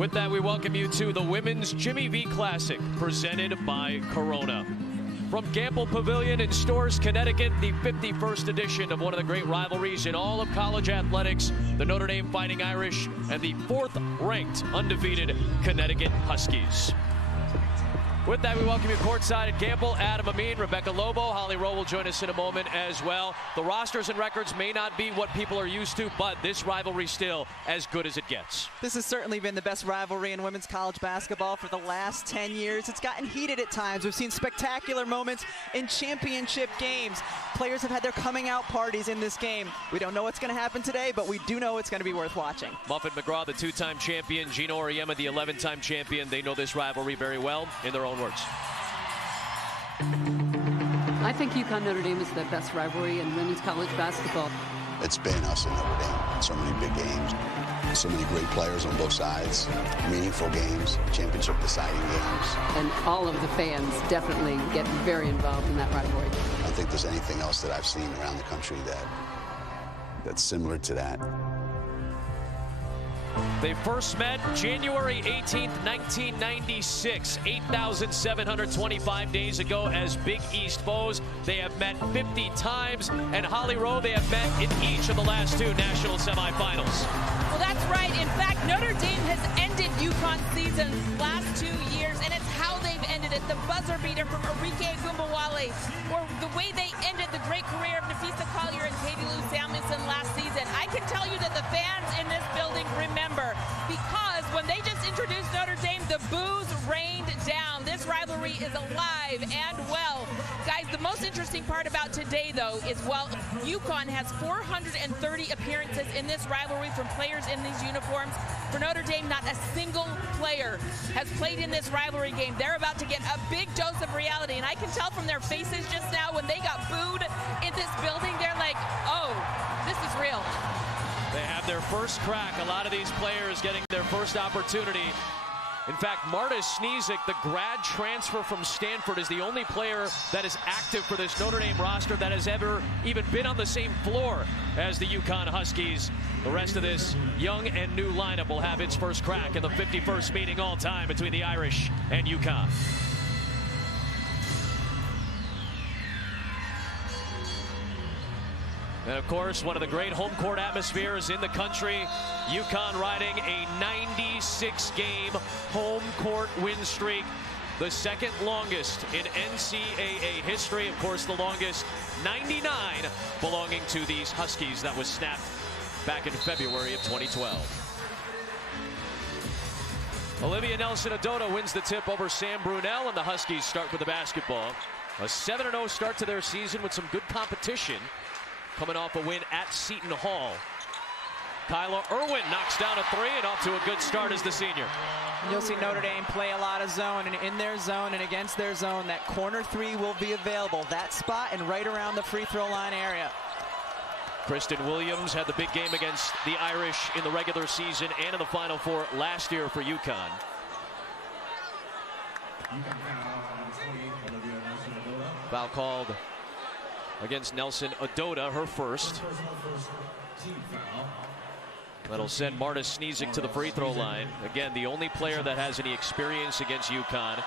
With that, we welcome you to the Women's Jimmy V Classic, presented by Corona. From Gamble Pavilion in Storrs, Connecticut, the 51st edition of one of the great rivalries in all of college athletics, the Notre Dame Fighting Irish and the 4th-ranked undefeated Connecticut Huskies. With that, we welcome you courtside at Gamble. Adam Amin, Rebecca Lobo, Holly Rowe will join us in a moment as well. The rosters and records may not be what people are used to, but this rivalry still as good as it gets. This has certainly been the best rivalry in women's college basketball for the last 10 years. It's gotten heated at times. We've seen spectacular moments in championship games. Players have had their coming out parties in this game. We don't know what's going to happen today, but we do know it's going to be worth watching. Muffet McGraw, the 2-time champion, Gino Auriemma, the 11-time champion. They know this rivalry very well in their own words. I think UConn Notre Dame is the best rivalry in women's college basketball. It's been us and Notre Dame. So many big games, so many great players on both sides, meaningful games, championship deciding games. And all of the fans definitely get very involved in that rivalry. I don't think there's anything else that I've seen around the country that's similar to that. They first met January 18th, 1996, 8,725 days ago as Big East foes. They have met 50 times, and Holly Rowe, they have met in each of the last 2 national semifinals. Well, that's right. In fact, Notre Dame has ended UConn's season's last 2 years, and it's how they've ended it. The buzzer beater from Enrique Gumbawale, or the way they ended the great career of Nafisa Collier and Katie Lou Samuelson last season. I can tell you that the fans in this building remember, because when they just introduced Notre Dame, the boos rained down. This rivalry is alive and well. Guys, the most interesting part about today, though, is, well, UConn has 430 appearances in this rivalry from players in these uniforms. For Notre Dame, not a single player has played in this rivalry game. They're about to get a big dose of reality, and I can tell from their faces just now when they got booed in this building, they're like, oh, this is real. They have their first crack. A lot of these players getting their first opportunity. In fact, Marta Snezic, the grad transfer from Stanford, is the only player that is active for this Notre Dame roster that has ever even been on the same floor as the UConn Huskies. The rest of this young and new lineup will have its first crack in the 51st meeting all time between the Irish and UConn. And of course, one of the great home court atmospheres in the country, UConn riding a 96-game home court win streak, the second longest in NCAA history. Of course, the longest, 99, belonging to these Huskies that was snapped back in February of 2012. Olivia Nelson-Ododa wins the tip over Sam Brunel, and the Huskies start with the basketball. A 7-0 start to their season with some good competition, coming off a win at Seton Hall. Kyla Irwin knocks down a 3 and off to a good start as the senior. You'll see Notre Dame play a lot of zone, and in their zone and against their zone, that corner 3 will be available. That spot and right around the free throw line area. Kristen Williams had the big game against the Irish in the regular season and in the Final Four last year for UConn. Foul called against Nelson-Ododa, her first. That'll send Marta Snezic to the free throw line. Again, the only player that has any experience against UConn.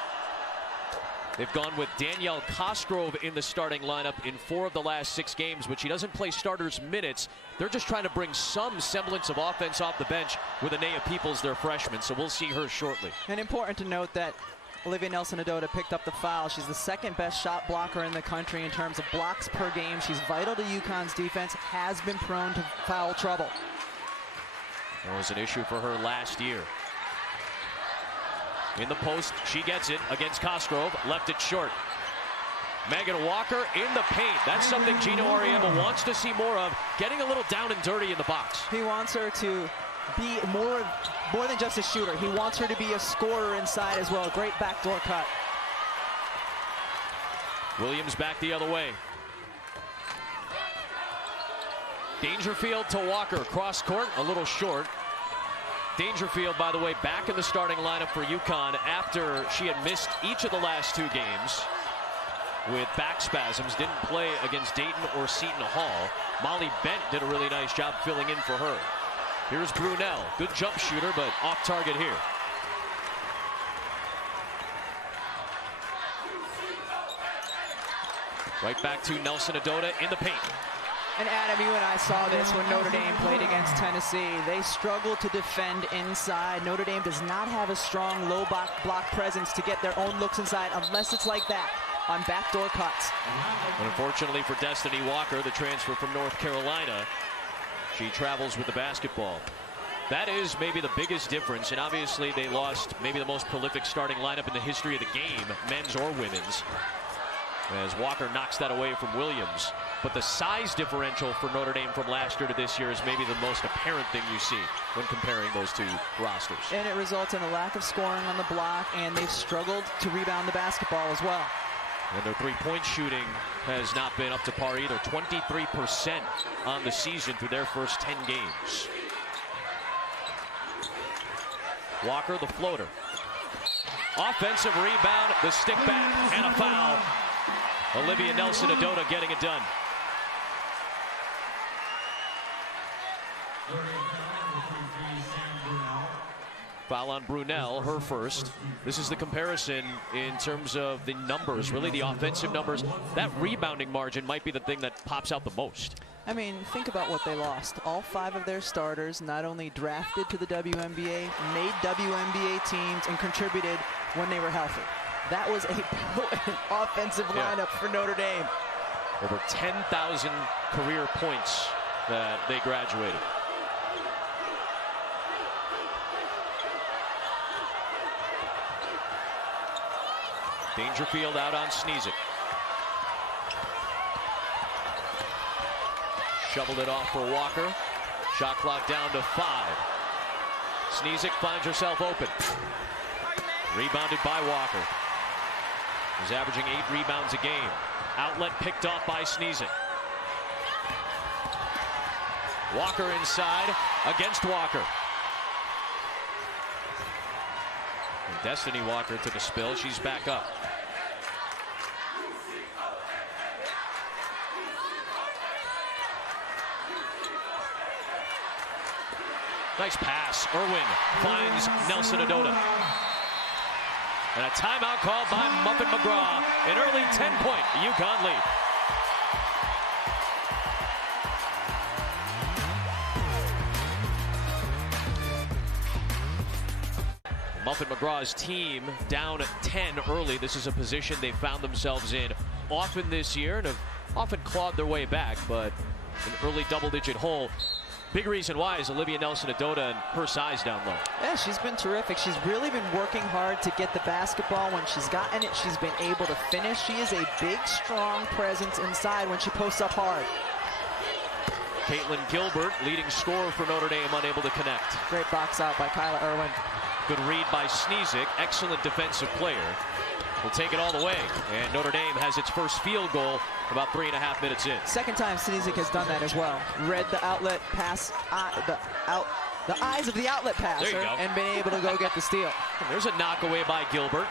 They've gone with Danielle Cosgrove in the starting lineup in 4 of the last 6 games, but she doesn't play starters minutes. They're just trying to bring some semblance of offense off the bench with Anea Peoples, their freshman, so we'll see her shortly. And important to note that Olivia Nelson-Ododa picked up the foul. She's the 2nd best shot blocker in the country in terms of blocks per game. She's vital to UConn's defense, has been prone to foul trouble. That was an issue for her last year. In the post, she gets it against Cosgrove, left it short. Megan Walker in the paint. That's something Gino Auriemma wants to see more of, getting a little down and dirty in the box. He wants her to be more than just a shooter. He wants her to be a scorer inside as well. Great backdoor cut. Williams back the other way. Dangerfield to Walker, cross court, a little short. Dangerfield, by the way, back in the starting lineup for UConn after she had missed each of the last 2 games with back spasms. Didn't play against Dayton or Seton Hall. Molly Bent did a really nice job filling in for her. Here's Brunel, good jump shooter, but off target here. Right back to Nelson Adota in the paint. And Adam, you and I saw this when Notre Dame played against Tennessee. They struggled to defend inside. Notre Dame does not have a strong low block presence to get their own looks inside unless it's like that on backdoor cuts. And unfortunately for Destiny Walker, the transfer from North Carolina, she travels with the basketball. That is maybe the biggest difference, and obviously they lost maybe the most prolific starting lineup in the history of the game, men's or women's, as Walker knocks that away from Williams. But the size differential for Notre Dame from last year to this year is maybe the most apparent thing you see when comparing those two rosters. And it results in a lack of scoring on the block, and they've struggled to rebound the basketball as well. And their three-point shooting has not been up to par either. 23% on the season through their first 10 games. Walker, the floater. Offensive rebound, the stick back, and a foul. Olivia Nelson Adota getting it done. Foul on Brunel, her first. This is the comparison in terms of the numbers, really the offensive numbers. That rebounding margin might be the thing that pops out the most. I mean, think about what they lost. All 5 of their starters not only drafted to the WNBA, made WNBA teams, and contributed when they were healthy. That was a potent offensive lineup for Notre Dame. Over 10,000 career points that they graduated. Dangerfield out on Sneezik. Shoveled it off for Walker. Shot clock down to 5. Sneezik finds herself open. Rebounded by Walker. He's averaging 8 rebounds a game. Outlet picked off by Sneezik. Walker inside against Walker. And Destiny Walker took a spill. She's back up. Nice pass. Irwin finds Nelson Adota. And a timeout called by Muffet McGraw. An early 10-point UConn lead. Muffet McGraw's team down at 10 early. This is a position they found themselves in often this year and have often clawed their way back, but an early double-digit hole. Big reason why is Olivia Nelson Adota and her size down low. Yeah, she's been terrific. She's really been working hard to get the basketball. When she's gotten it, she's been able to finish. She is a big, strong presence inside when she posts up hard. Caitlin Gilbert, leading scorer for Notre Dame, unable to connect. Great box out by Kyla Irwin. Good read by Sneezik, excellent defensive player. Will take it all the way, and Notre Dame has its first field goal about 3.5 minutes in. Second time Sneezik has done that as well. Read the outlet pass, the eyes of the outlet passer, and been able to go get the steal. And there's a knock away by Gilbert.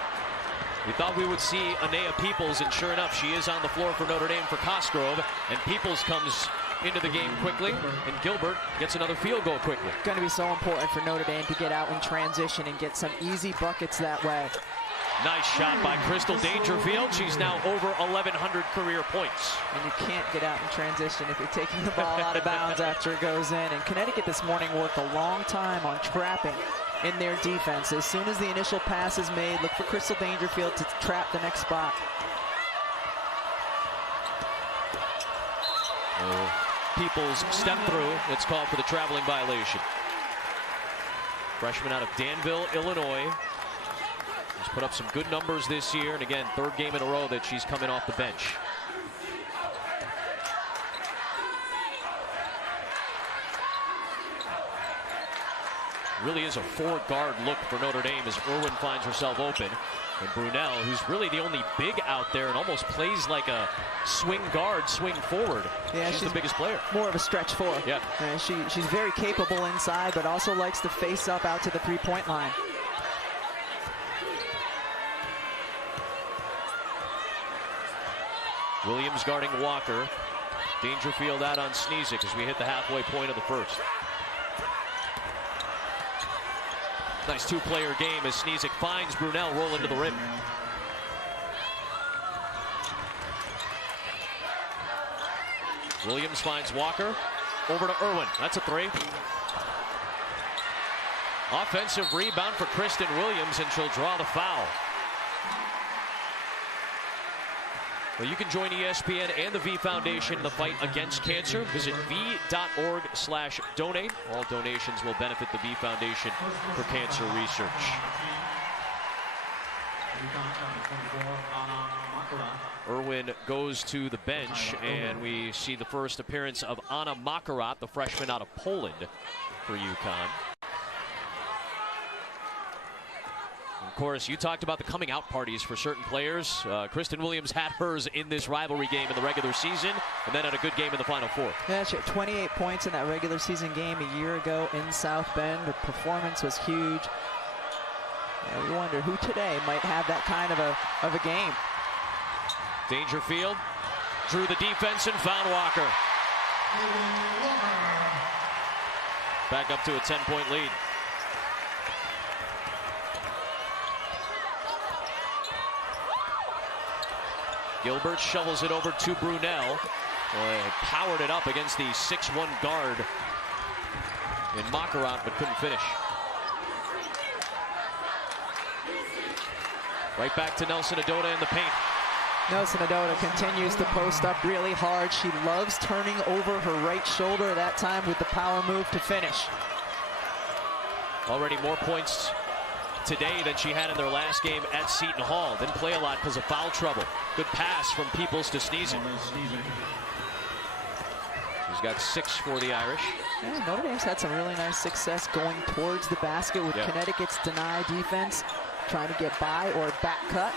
We thought we would see Anea Peoples, and sure enough, she is on the floor for Notre Dame for Cosgrove, and Peoples comes into the game quickly, and Gilbert gets another field goal quickly. Going to be so important for Notre Dame to get out in transition and get some easy buckets that way. Nice shot by Crystal Dangerfield. She's now over 1,100 career points. And you can't get out in transition if you're taking the ball out of bounds after it goes in. And Connecticut this morning worked a long time on trapping in their defense. As soon as the initial pass is made, look for Crystal Dangerfield to trap the next spot. Peoples step through. It's called for the traveling violation. Freshman out of Danville, Illinois. She's put up some good numbers this year, and again, 3rd game in a row that she's coming off the bench. Really is a 4-guard look for Notre Dame as Irwin finds herself open. And Brunel, who's really the only big out there and almost plays like a swing guard, swing forward. Yeah, she's the biggest player. More of a stretch 4. Yeah. She's very capable inside, but also likes to face up out to the 3-point line. Williams guarding Walker. Dangerfield out on Sneezik as we hit the halfway point of the first. Nice 2-player game as Sneezik finds Brunel rolling to the rim. Williams finds Walker. Over to Irwin. That's a three. Offensive rebound for Kristen Williams, and she'll draw the foul. Well, you can join ESPN and the V Foundation in the fight against cancer. Visit v.org/donate. All donations will benefit the V Foundation for cancer research. Irwin goes to the bench, and we see the first appearance of Anna Makarat, the freshman out of Poland for UConn. Of course, you talked about the coming out parties for certain players. Kristen Williams had hers in this rivalry game in the regular season, and then had a good game in the Final Four. Yeah, she had 28 points in that regular season game a year ago in South Bend. Her performance was huge. And we wonder who today might have that kind of a game. Dangerfield drew the defense and found Walker. Back up to a 10-point lead. Gilbert shovels it over to Brunel. Powered it up against the 6'1" guard in Makarat, but couldn't finish. Right back to Nelson Adota in the paint. Nelson Adota continues to post up really hard. She loves turning over her right shoulder that time with the power move to finish. Already more points today than she had in their last game at Seton Hall. Didn't play a lot because of foul trouble. Good pass from Peoples to Sneezen. She's got 6 for the Irish. Yeah, Notre Dame's had some really nice success going towards the basket with Connecticut's deny defense, trying to get by or back cut.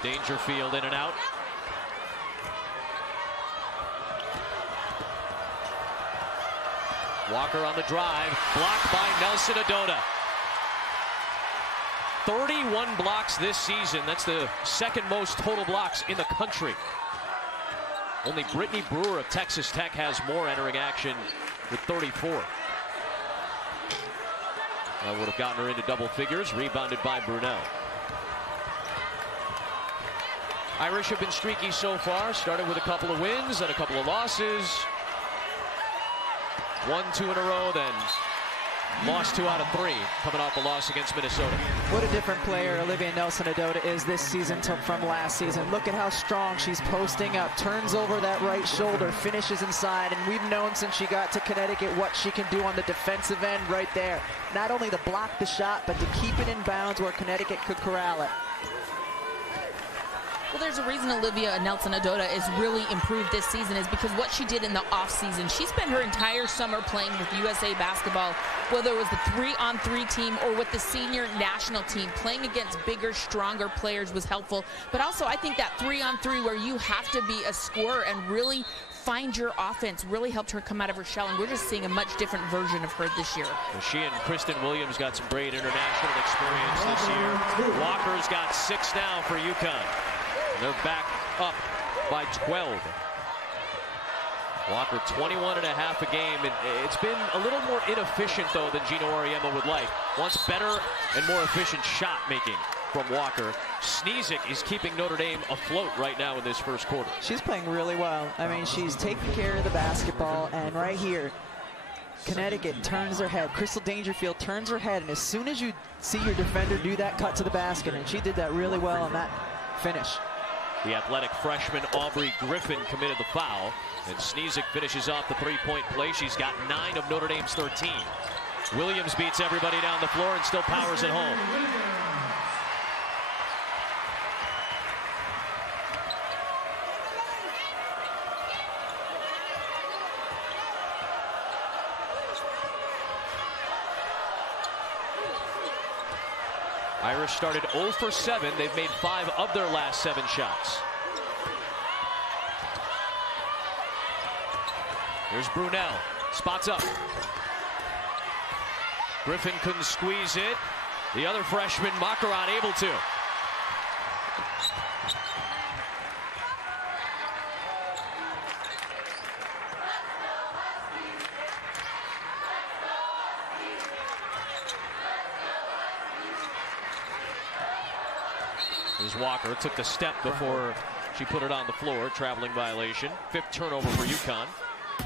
Dangerfield in and out. Walker on the drive, blocked by Nelson Adota. 31 blocks this season. That's the second most total blocks in the country. Only Brittany Brewer of Texas Tech has more entering action with 34. That would have gotten her into double figures, rebounded by Brunel. Irish have been streaky so far. Started with a couple of wins, then a couple of losses. 1, 2 in a row, then lost 2 out of 3, coming off a loss against Minnesota. What a different player Olivia Nelson Adota is this season from last season. Look at how strong she's posting up, turns over that right shoulder, finishes inside, and we've known since she got to Connecticut what she can do on the defensive end right there. Not only to block the shot, but to keep it in bounds where Connecticut could corral it. Well, there's a reason Olivia Nelson Adota is really improved this season is because what she did in the offseason. She spent her entire summer playing with USA Basketball, whether it was the 3-on-3 team or with the senior national team. Playing against bigger, stronger players was helpful. But also, I think that 3-on-3 where you have to be a scorer and really find your offense really helped her come out of her shell, and we're just seeing a much different version of her this year. Well, she and Kristen Williams got some great international experience this year. Walker's got 6 now for UConn. They're back up by 12. Walker 21.5 a game, and it's been a little more inefficient though than Gino Auriemma would like. Wants better and more efficient shot making from Walker. Sneezik is keeping Notre Dame afloat right now in this first quarter. She's playing really well. I mean, she's taking care of the basketball, and right here, Connecticut turns their head. Crystal Dangerfield turns her head, and as soon as you see your defender do that cut to the basket, and she did that really well on that finish. The athletic freshman Aubrey Griffin committed the foul, and Sneezik finishes off the 3-point play. She's got 9 of Notre Dame's 13. Williams beats everybody down the floor and still powers it home. Irish started 0 for 7. They've made 5 of their last 7 shots. Here's Brunel. Spots up. Griffin couldn't squeeze it. The other freshman, Makarat, able to. Walker took the step before She put it on the floor, traveling violation. 5th turnover for UConn.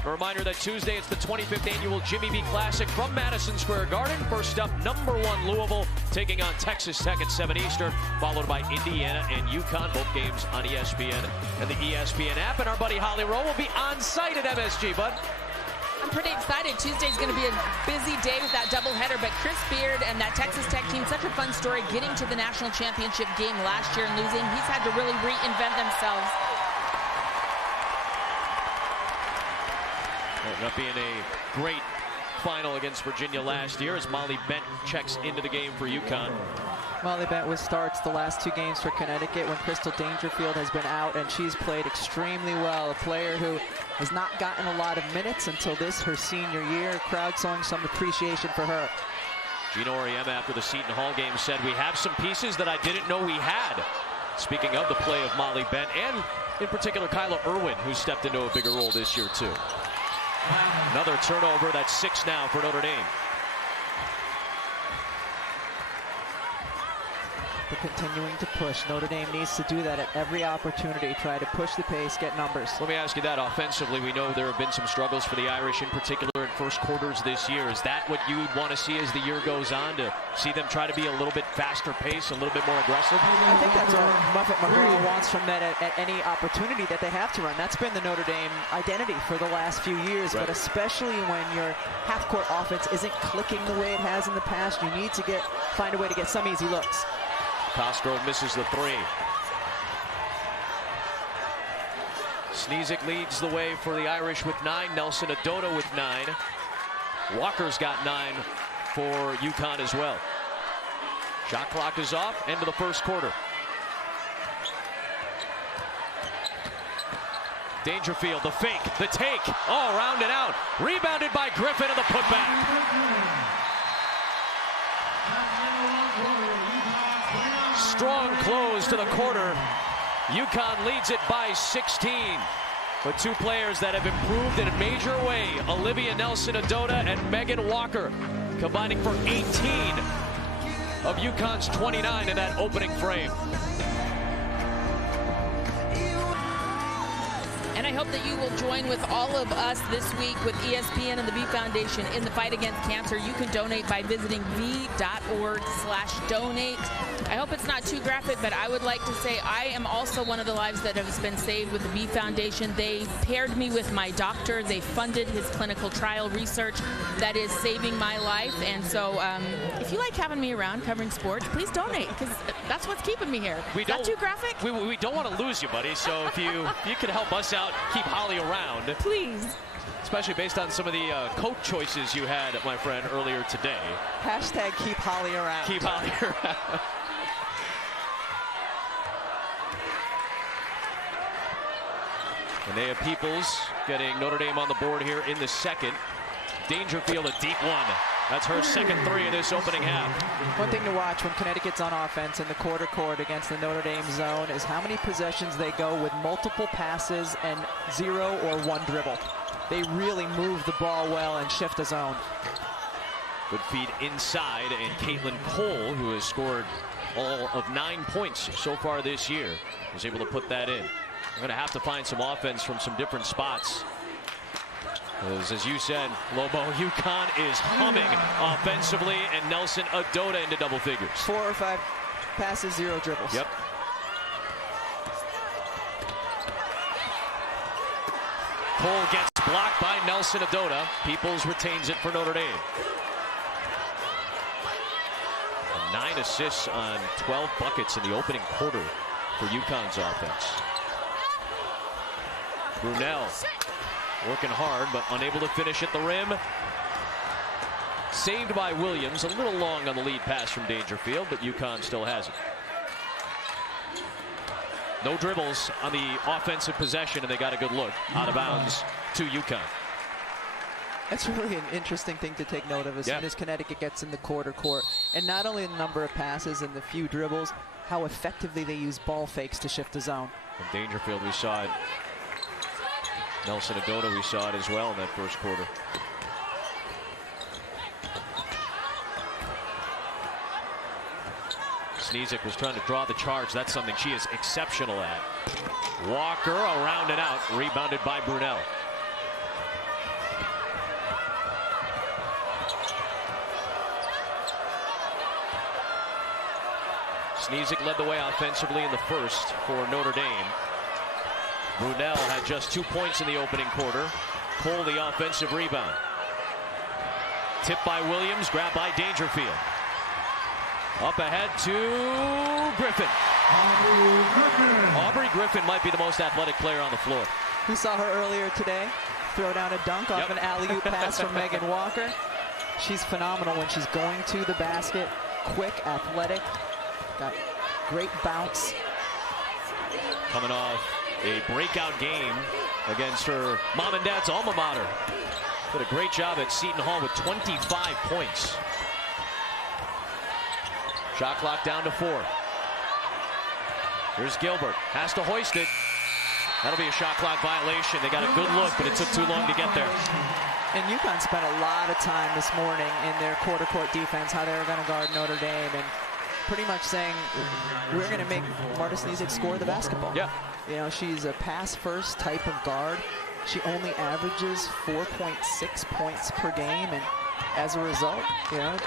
A reminder that Tuesday it's the 25th annual Jimmy V Classic from Madison Square Garden. First up, #1 Louisville taking on Texas Tech at 7 Eastern, followed by Indiana and UConn, both games on ESPN and the ESPN app. And our buddy Holly Rowe will be on site at MSG, bud. I'm pretty excited. Tuesday's going to be a busy day with that doubleheader, but Chris Beard and that Texas Tech team, such a fun story, getting to the national championship game last year and losing. He's had to really reinvent themselves. Ended up being a great final against Virginia last year as Molly Bent checks into the game for UConn. Molly Bent starts the last 2 games for Connecticut when Crystal Dangerfield has been out, and she's played extremely well. A player who has not gotten a lot of minutes until her senior year. Crowd showing some appreciation for her. Gino Auriemma after the Seton Hall game said, "We have some pieces that I didn't know we had." Speaking of the play of Molly Bent and in particular Kyla Irwin, who stepped into a bigger role this year too. Another turnover. That's 6 now for Notre Dame. They're continuing to push. Notre Dame needs to do that at every opportunity. Try to push the pace, get numbers. Let me ask you that. Offensively, we know there have been some struggles for the Irish, in particular in first quarters this year. Is that what you'd want to see as the year goes on, to see them try to be a little bit faster pace, a little bit more aggressive? I think that's what Muffet McGraw wants from that at any opportunity that they have to run. That's been the Notre Dame identity for the last few years, right. But especially when your half-court offense isn't clicking the way it has in the past, you need to find a way to get some easy looks. Cosgrove misses the 3. Sneezik leads the way for the Irish with 9. Nelson Adota with 9. Walker's got 9 for UConn as well. Shot clock is off. End of the first quarter. Dangerfield, the fake, the take. Oh, rounded out. Rebounded by Griffin and the putback. Strong close to the quarter. UConn leads it by 16. But 2 players that have improved in a major way, Olivia Nelson-Adota and Megan Walker, combining for 18 of UConn's 29 in that opening frame. And I hope that you will join with all of us this week with ESPN and the V Foundation in the fight against cancer. You can donate by visiting v.org/donate. I hope it's not too graphic, but I would like to say I am also one of the lives that has been saved with the V Foundation. They paired me with my doctor. They funded his clinical trial research that is saving my life. And so if you like having me around covering sports, please donate, because that's what's keeping me here. Is that too graphic? We don't want to lose you, buddy. So if you could help us out, keep Holly around. Please. Especially based on some of the coat choices you had, my friend, earlier today. Hashtag keep Holly around. Keep Holly around. Anea Peoples getting Notre Dame on the board here in the second. Dangerfield, a deep one. That's her second 3 of this opening half. One thing to watch when Connecticut's on offense in the quarter court against the Notre Dame zone is how many possessions they go with multiple passes and 0 or 1 dribble. They really move the ball well and shift the zone. Good feed inside, and Caitlin Cole, who has scored all of 9 points so far this year, was able to put that in. We're going to have to find some offense from some different spots. As you said, Lobo, UConn is humming offensively, and Nelson Adota into double figures. 4 or 5 passes, 0 dribbles. Yep. Cole gets blocked by Nelson Adota. Peoples retains it for Notre Dame. 9 assists on 12 buckets in the opening quarter for UConn's offense. Brunel working hard, but unable to finish at the rim. Saved by Williams. A little long on the lead pass from Dangerfield, but UConn still has it. No dribbles on the offensive possession, and they got a good look out of bounds to UConn. That's really an interesting thing to take note of as soon as Connecticut gets in the quarter court. And not only the number of passes and the few dribbles, how effectively they use ball fakes to shift the zone. From Dangerfield, we saw it. Nelson Adota, we saw it as well in that first quarter. Sneezik was trying to draw the charge. That's something she is exceptional at. Walker around and out, rebounded by Brunel. Sneezik led the way offensively in the first for Notre Dame. Brunel had just 2 points in the opening quarter. Cole the offensive rebound. Tipped by Williams, grabbed by Dangerfield. Up ahead to Griffin. Aubrey Griffin might be the most athletic player on the floor. We saw her earlier today throw down a dunk off an alley-oop pass from Megan Walker. She's phenomenal when she's going to the basket. Quick, athletic, got great bounce. Coming off a breakout game against her mom and dad's alma mater. Did a great job at Seton Hall with 25 points. Shot clock down to 4. Here's Gilbert, has to hoist it. That'll be a shot clock violation. They got a good look, but it took too long to get there. And UConn spent a lot of time this morning in their quarter court defense, how they were going to guard Notre Dame, and pretty much saying, we're going to make Marta Sneezik score the basketball. Yeah. You know, she's a pass-first type of guard. She only averages 4.6 points per game, and as a result, you know,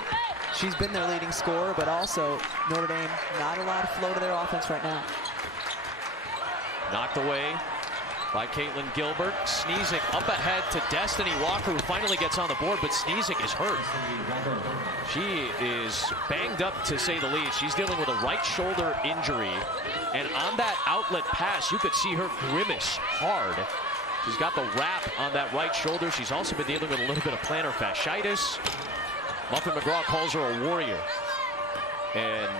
she's been their leading scorer, but also Notre Dame, not a lot of flow to their offense right now. Knocked away by Caitlin Gilbert. Sneezik up ahead to Destiny Walker, who finally gets on the board, but Sneezik is hurt. She is banged up, to say the least. She's dealing with a right shoulder injury, and on that outlet pass, you could see her grimace hard. She's got the wrap on that right shoulder. She's also been dealing with a little bit of plantar fasciitis. Muffin McGraw calls her a warrior. And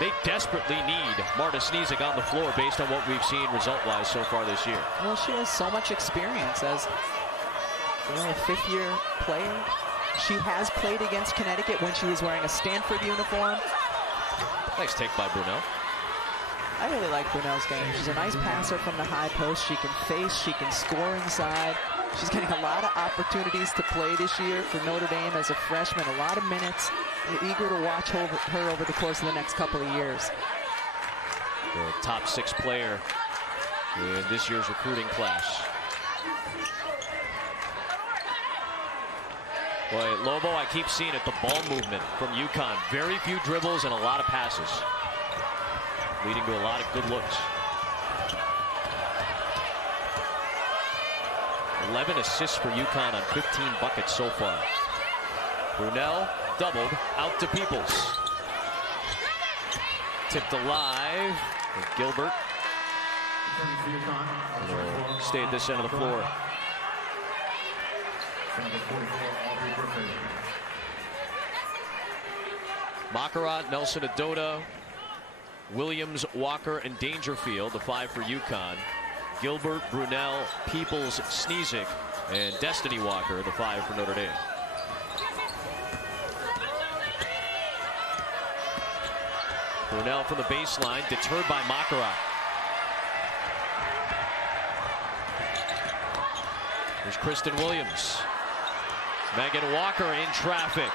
they desperately need Marta Sneezik on the floor based on what we've seen result-wise so far this year. Well, she has so much experience as, you know, a fifth-year player. She has played against Connecticut when she was wearing a Stanford uniform. Nice take by Brunel. I really like Brunel's game. She's a nice passer from the high post. She can face, she can score inside. She's getting a lot of opportunities to play this year for Notre Dame as a freshman, a lot of minutes. We're eager to watch her over the course of the next couple of years. The top 6 player in this year's recruiting class. Boy, Lobo, I keep seeing it, the ball movement from UConn. Very few dribbles and a lot of passes, leading to a lot of good looks. 11 assists for UConn on 15 buckets so far. Brunel doubled out to Peoples. Tipped alive. And Gilbert will stay at this end of the floor. Macarat, Nelson Adota, Williams, Walker, and Dangerfield, the 5 for UConn. Gilbert, Brunel, Peoples, Sneezik, and Destiny Walker, the 5 for Notre Dame. Brunel from the baseline, deterred by Macarat. There's Kristen Williams. Megan Walker in traffic.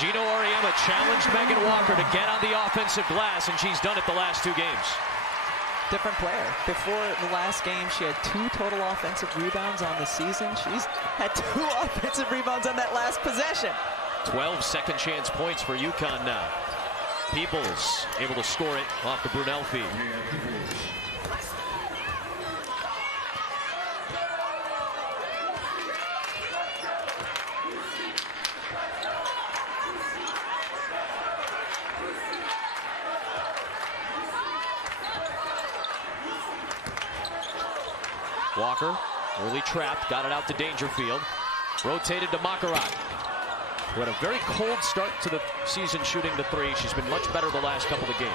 Gino Auriemma challenged Megan Walker to get on the offensive glass, and she's done it the last 2 games. Different player. Before the last game, she had 2 total offensive rebounds on the season. She's had 2 offensive rebounds on that last possession. 12 second chance points for UConn now. Peoples able to score it off the Brunel feed. Walker, early trapped, got it out to Dangerfield. Rotated to Macarat, who had a very cold start to the season shooting the 3. She's been much better the last couple of games.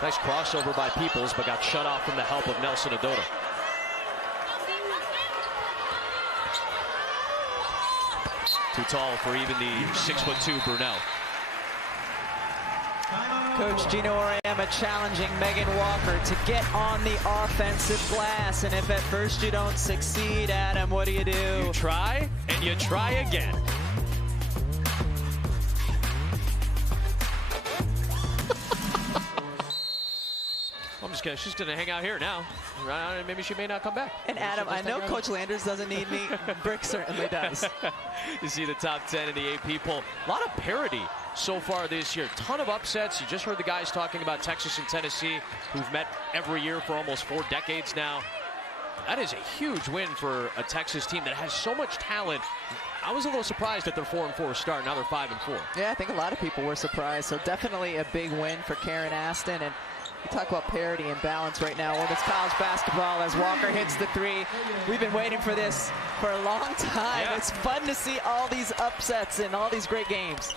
Nice crossover by Peoples, but got shut off from the help of Nelson Adota. Too tall for even the 6'2" Brunel. Coach Gino Auriemma challenging Megan Walker to get on the offensive glass. And if at first you don't succeed, Adam, what do? You try, and you try again. she's going to hang out here now. Maybe she may not come back. And Adam, I know Coach Landers doesn't need me. Brick certainly does. You see the top 10 in the AP poll. A lot of parity so far this year. Ton of upsets. You just heard the guys talking about Texas and Tennessee, who've met every year for almost 4 decades now. That is a huge win for a Texas team that has so much talent. I was a little surprised at their 4-4 start. Now they're 5-4. Yeah, I think a lot of people were surprised. So definitely a big win for Karen Aston. And you talk about parity and balance right now. Women's college basketball as Walker hits the 3. We've been waiting for this for a long time. Yeah. It's fun to see all these upsets and all these great games.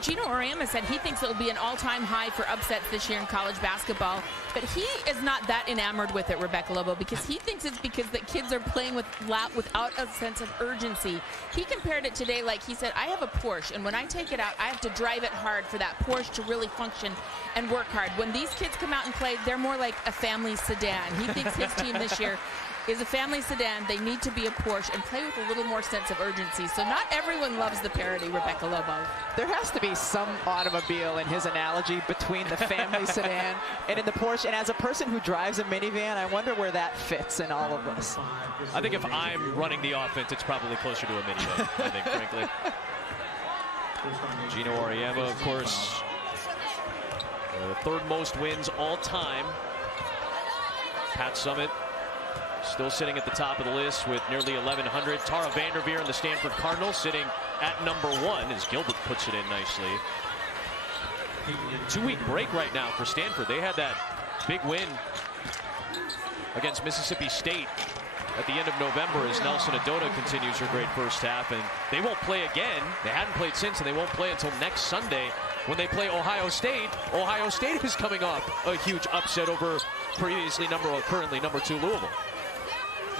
Gino Auriemma said he thinks it will be an all-time high for upsets this year in college basketball, but he is not that enamored with it, Rebecca Lobo, because he thinks it's because the kids are playing without a sense of urgency. He compared it today, like he said, I have a Porsche, and when I take it out, I have to drive it hard for that Porsche to really function and work hard. When these kids come out and play, they're more like a family sedan. He thinks his team this year is a family sedan. They need to be a Porsche and play with a little more sense of urgency. So not everyone loves the parity, Rebecca Lobo. There has to be some automobile in his analogy between the family sedan and in the Porsche. And as a person who drives a minivan, I wonder where that fits in all of this. I think if I'm running the offense, it's probably closer to a minivan, I think, frankly. Gino Auriemma, of course, the 3rd most wins all time. Pat Summitt still sitting at the top of the list with nearly 1,100. Tara Vanderveer and the Stanford Cardinals sitting at number 1 as Gilbert puts it in nicely. 2-week break right now for Stanford. They had that big win against Mississippi State at the end of November as Nelson Adota continues her great first half. And they won't play again. They hadn't played since, and they won't play until next Sunday when they play Ohio State. Ohio State is coming off a huge upset over currently number 2 Louisville.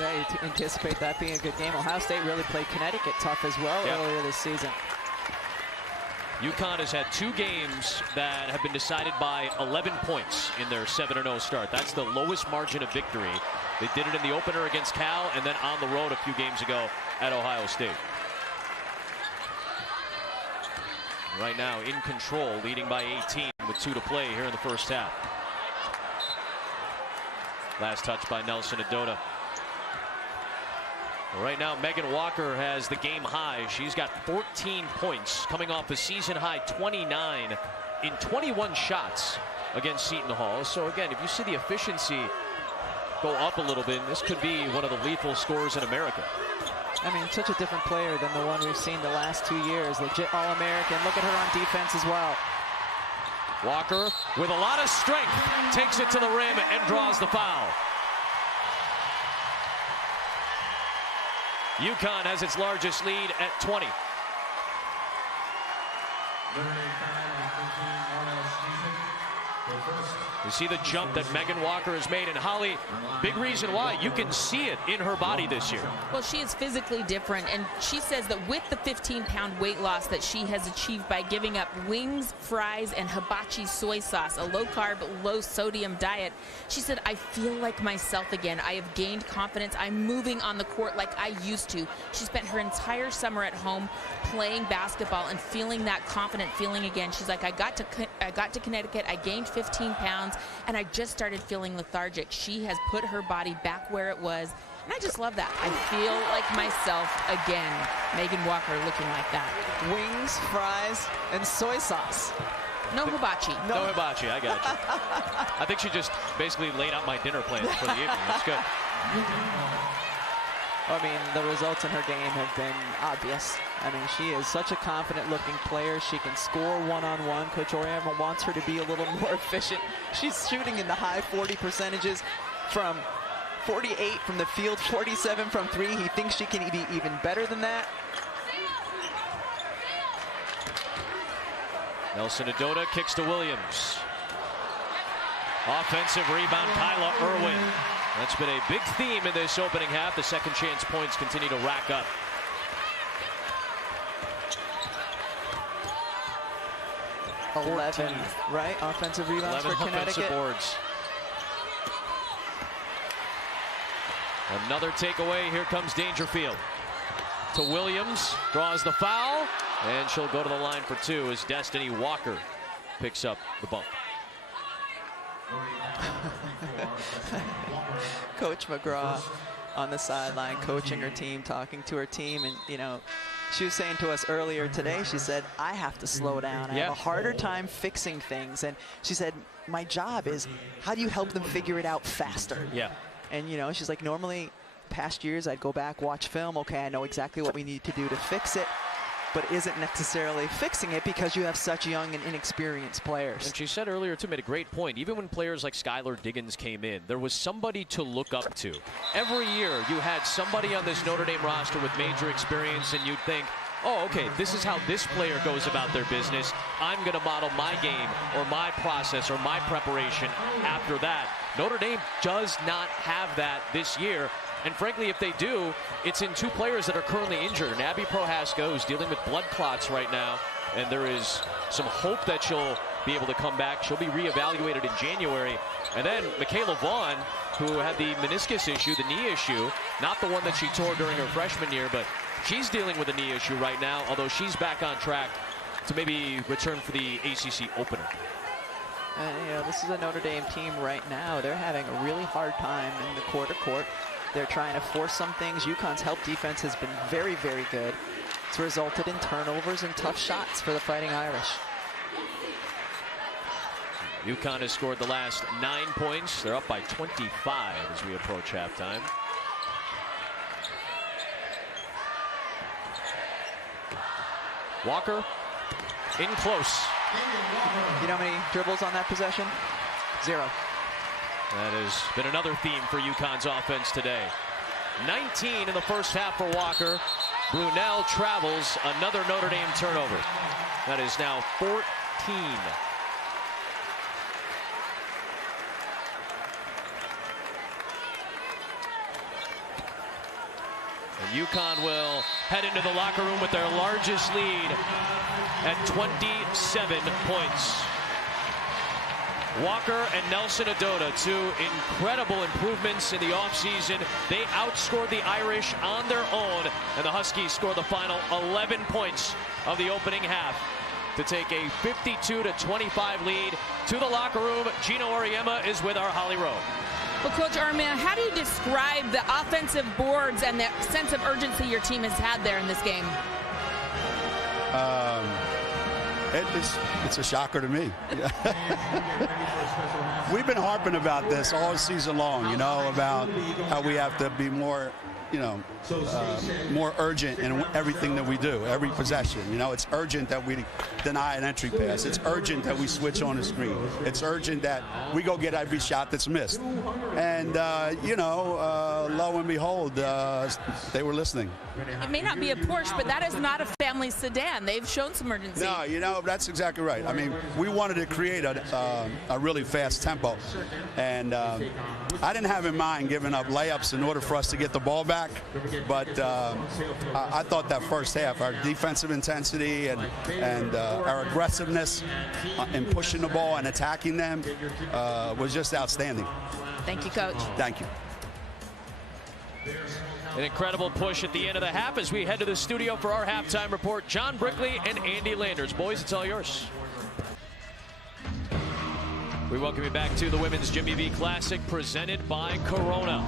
Yeah, you anticipate that being a good game. Ohio State really played Connecticut tough as well earlier this season. UConn has had 2 games that have been decided by 11 points in their 7-0 start. That's the lowest margin of victory. They did it in the opener against Cal and then on the road a few games ago at Ohio State. Right now in control, leading by 18 with 2 to play here in the first half. Last touch by Nelson Adota. Right now, Megan Walker has the game high. She's got 14 points, coming off a season high 29 in 21 shots against Seton Hall. So again, if you see the efficiency go up a little bit, this could be one of the lethal scores in America. I mean, such a different player than the one we've seen the last 2 years. Legit All-American. Look at her on defense as well. Walker, with a lot of strength, takes it to the rim and draws the foul. UConn has its largest lead at 20. You see the jump that Megan Walker has made, and Holly, big reason why. You can see it in her body this year. Well, she is physically different, and she says that with the 15-pound weight loss that she has achieved by giving up wings, fries, and hibachi soy sauce, a low-carb, low-sodium diet, she said, I feel like myself again. I have gained confidence. I'm moving on the court like I used to. She spent her entire summer at home playing basketball and feeling that confident feeling again. She's like, I got to Connecticut. I gained 15 pounds. And I just started feeling lethargic. She has put her body back where it was. And I just love that. I feel like myself again. Megan Walker looking like that. Wings, fries, and soy sauce. No hibachi. No hibachi, I got you. I think she just basically laid out my dinner plans for the evening. That's good. I mean, the results in her game have been obvious. I mean, she is such a confident-looking player. She can score one-on-one. Coach Auriemma wants her to be a little more efficient. She's shooting in the high 40 percentages from 48 from the field, 47 from 3. He thinks she can be even better than that. Nelson Adota kicks to Williams. Offensive rebound, Kyla Irwin. That's been a big theme in this opening half. The second chance points continue to rack up. $11, right? Offensive rebounds 11 for Connecticut. Offensive boards. Another takeaway. Here comes Dangerfield. To Williams, draws the foul, and she'll go to the line for 2 as Destiny Walker picks up the bump. Coach McGraw on the sideline coaching her team, talking to her team, and you know, she was saying to us earlier today, she said, I have to slow down. I have a harder time fixing things. And she said, my job is, how do you help them figure it out faster? Yeah. And you know, she's like, normally past years I'd go back, watch film, okay, I know exactly what we need to do to fix it, but isn't necessarily fixing it because you have such young and inexperienced players. And she said earlier, too, made a great point. Even when players like Skylar Diggins came in, there was somebody to look up to. Every year, you had somebody on this Notre Dame roster with major experience, and you'd think, oh, okay, this is how this player goes about their business. I'm going to model my game or my process or my preparation after that. Notre Dame does not have that this year. And frankly, if they do, it's in two players that are currently injured. And Abby Prohaska is dealing with blood clots right now, and there is some hope that she'll be able to come back. She'll be reevaluated in January. And then Michaela Vaughn, who had the meniscus issue, the knee issue, not the one that she tore during her freshman year, but she's dealing with a knee issue right now, although she's back on track to maybe return for the ACC opener. And, you know, this is a Notre Dame team right now. They're having a really hard time in the quarter court. They're trying to force some things. UConn's help defense has been very, very good. It's resulted in turnovers and tough shots for the Fighting Irish. UConn has scored the last 9 points. They're up by 25 as we approach halftime. Walker in close. You know how many dribbles on that possession? 0. That has been another theme for UConn's offense today. 19 in the first half for Walker. Brunel travels, another Notre Dame turnover. That is now 14. And UConn will head into the locker room with their largest lead at 27 points. Walker and Nelson Adota, two incredible improvements in the offseason. They outscored the Irish on their own, and the Huskies score the final 11 points of the opening half to take a 52-25 lead. To the locker room, Gino Auriemma is with our Holly Rowe. Well, Coach Auriemma, how do you describe the offensive boards and the sense of urgency your team has had there in this game? It's a shocker to me. We've been harping about this all season long, you know, about how we have to be more, you know, more urgent in everything that we do, every possession. You know, it's urgent that we deny an entry pass. It's urgent that we switch on the screen. It's urgent that we go get every shot that's missed. And, you know, lo and behold, they were listening. It may not be a Porsche, but that is not a family sedan. They've shown some urgency. No, you know, that's exactly right. I mean, we wanted to create a really fast tempo. And I didn't have in mind giving up layups in order for us to get the ball back. But I thought that first half, our defensive intensity and our aggressiveness in pushing the ball and attacking them was just outstanding. Thank you, Coach. Thank you. An incredible push at the end of the half as we head to the studio for our halftime report. John Brickley and Andy Landers. Boys, it's all yours. We welcome you back to the Women's Jimmy V Classic presented by Corona.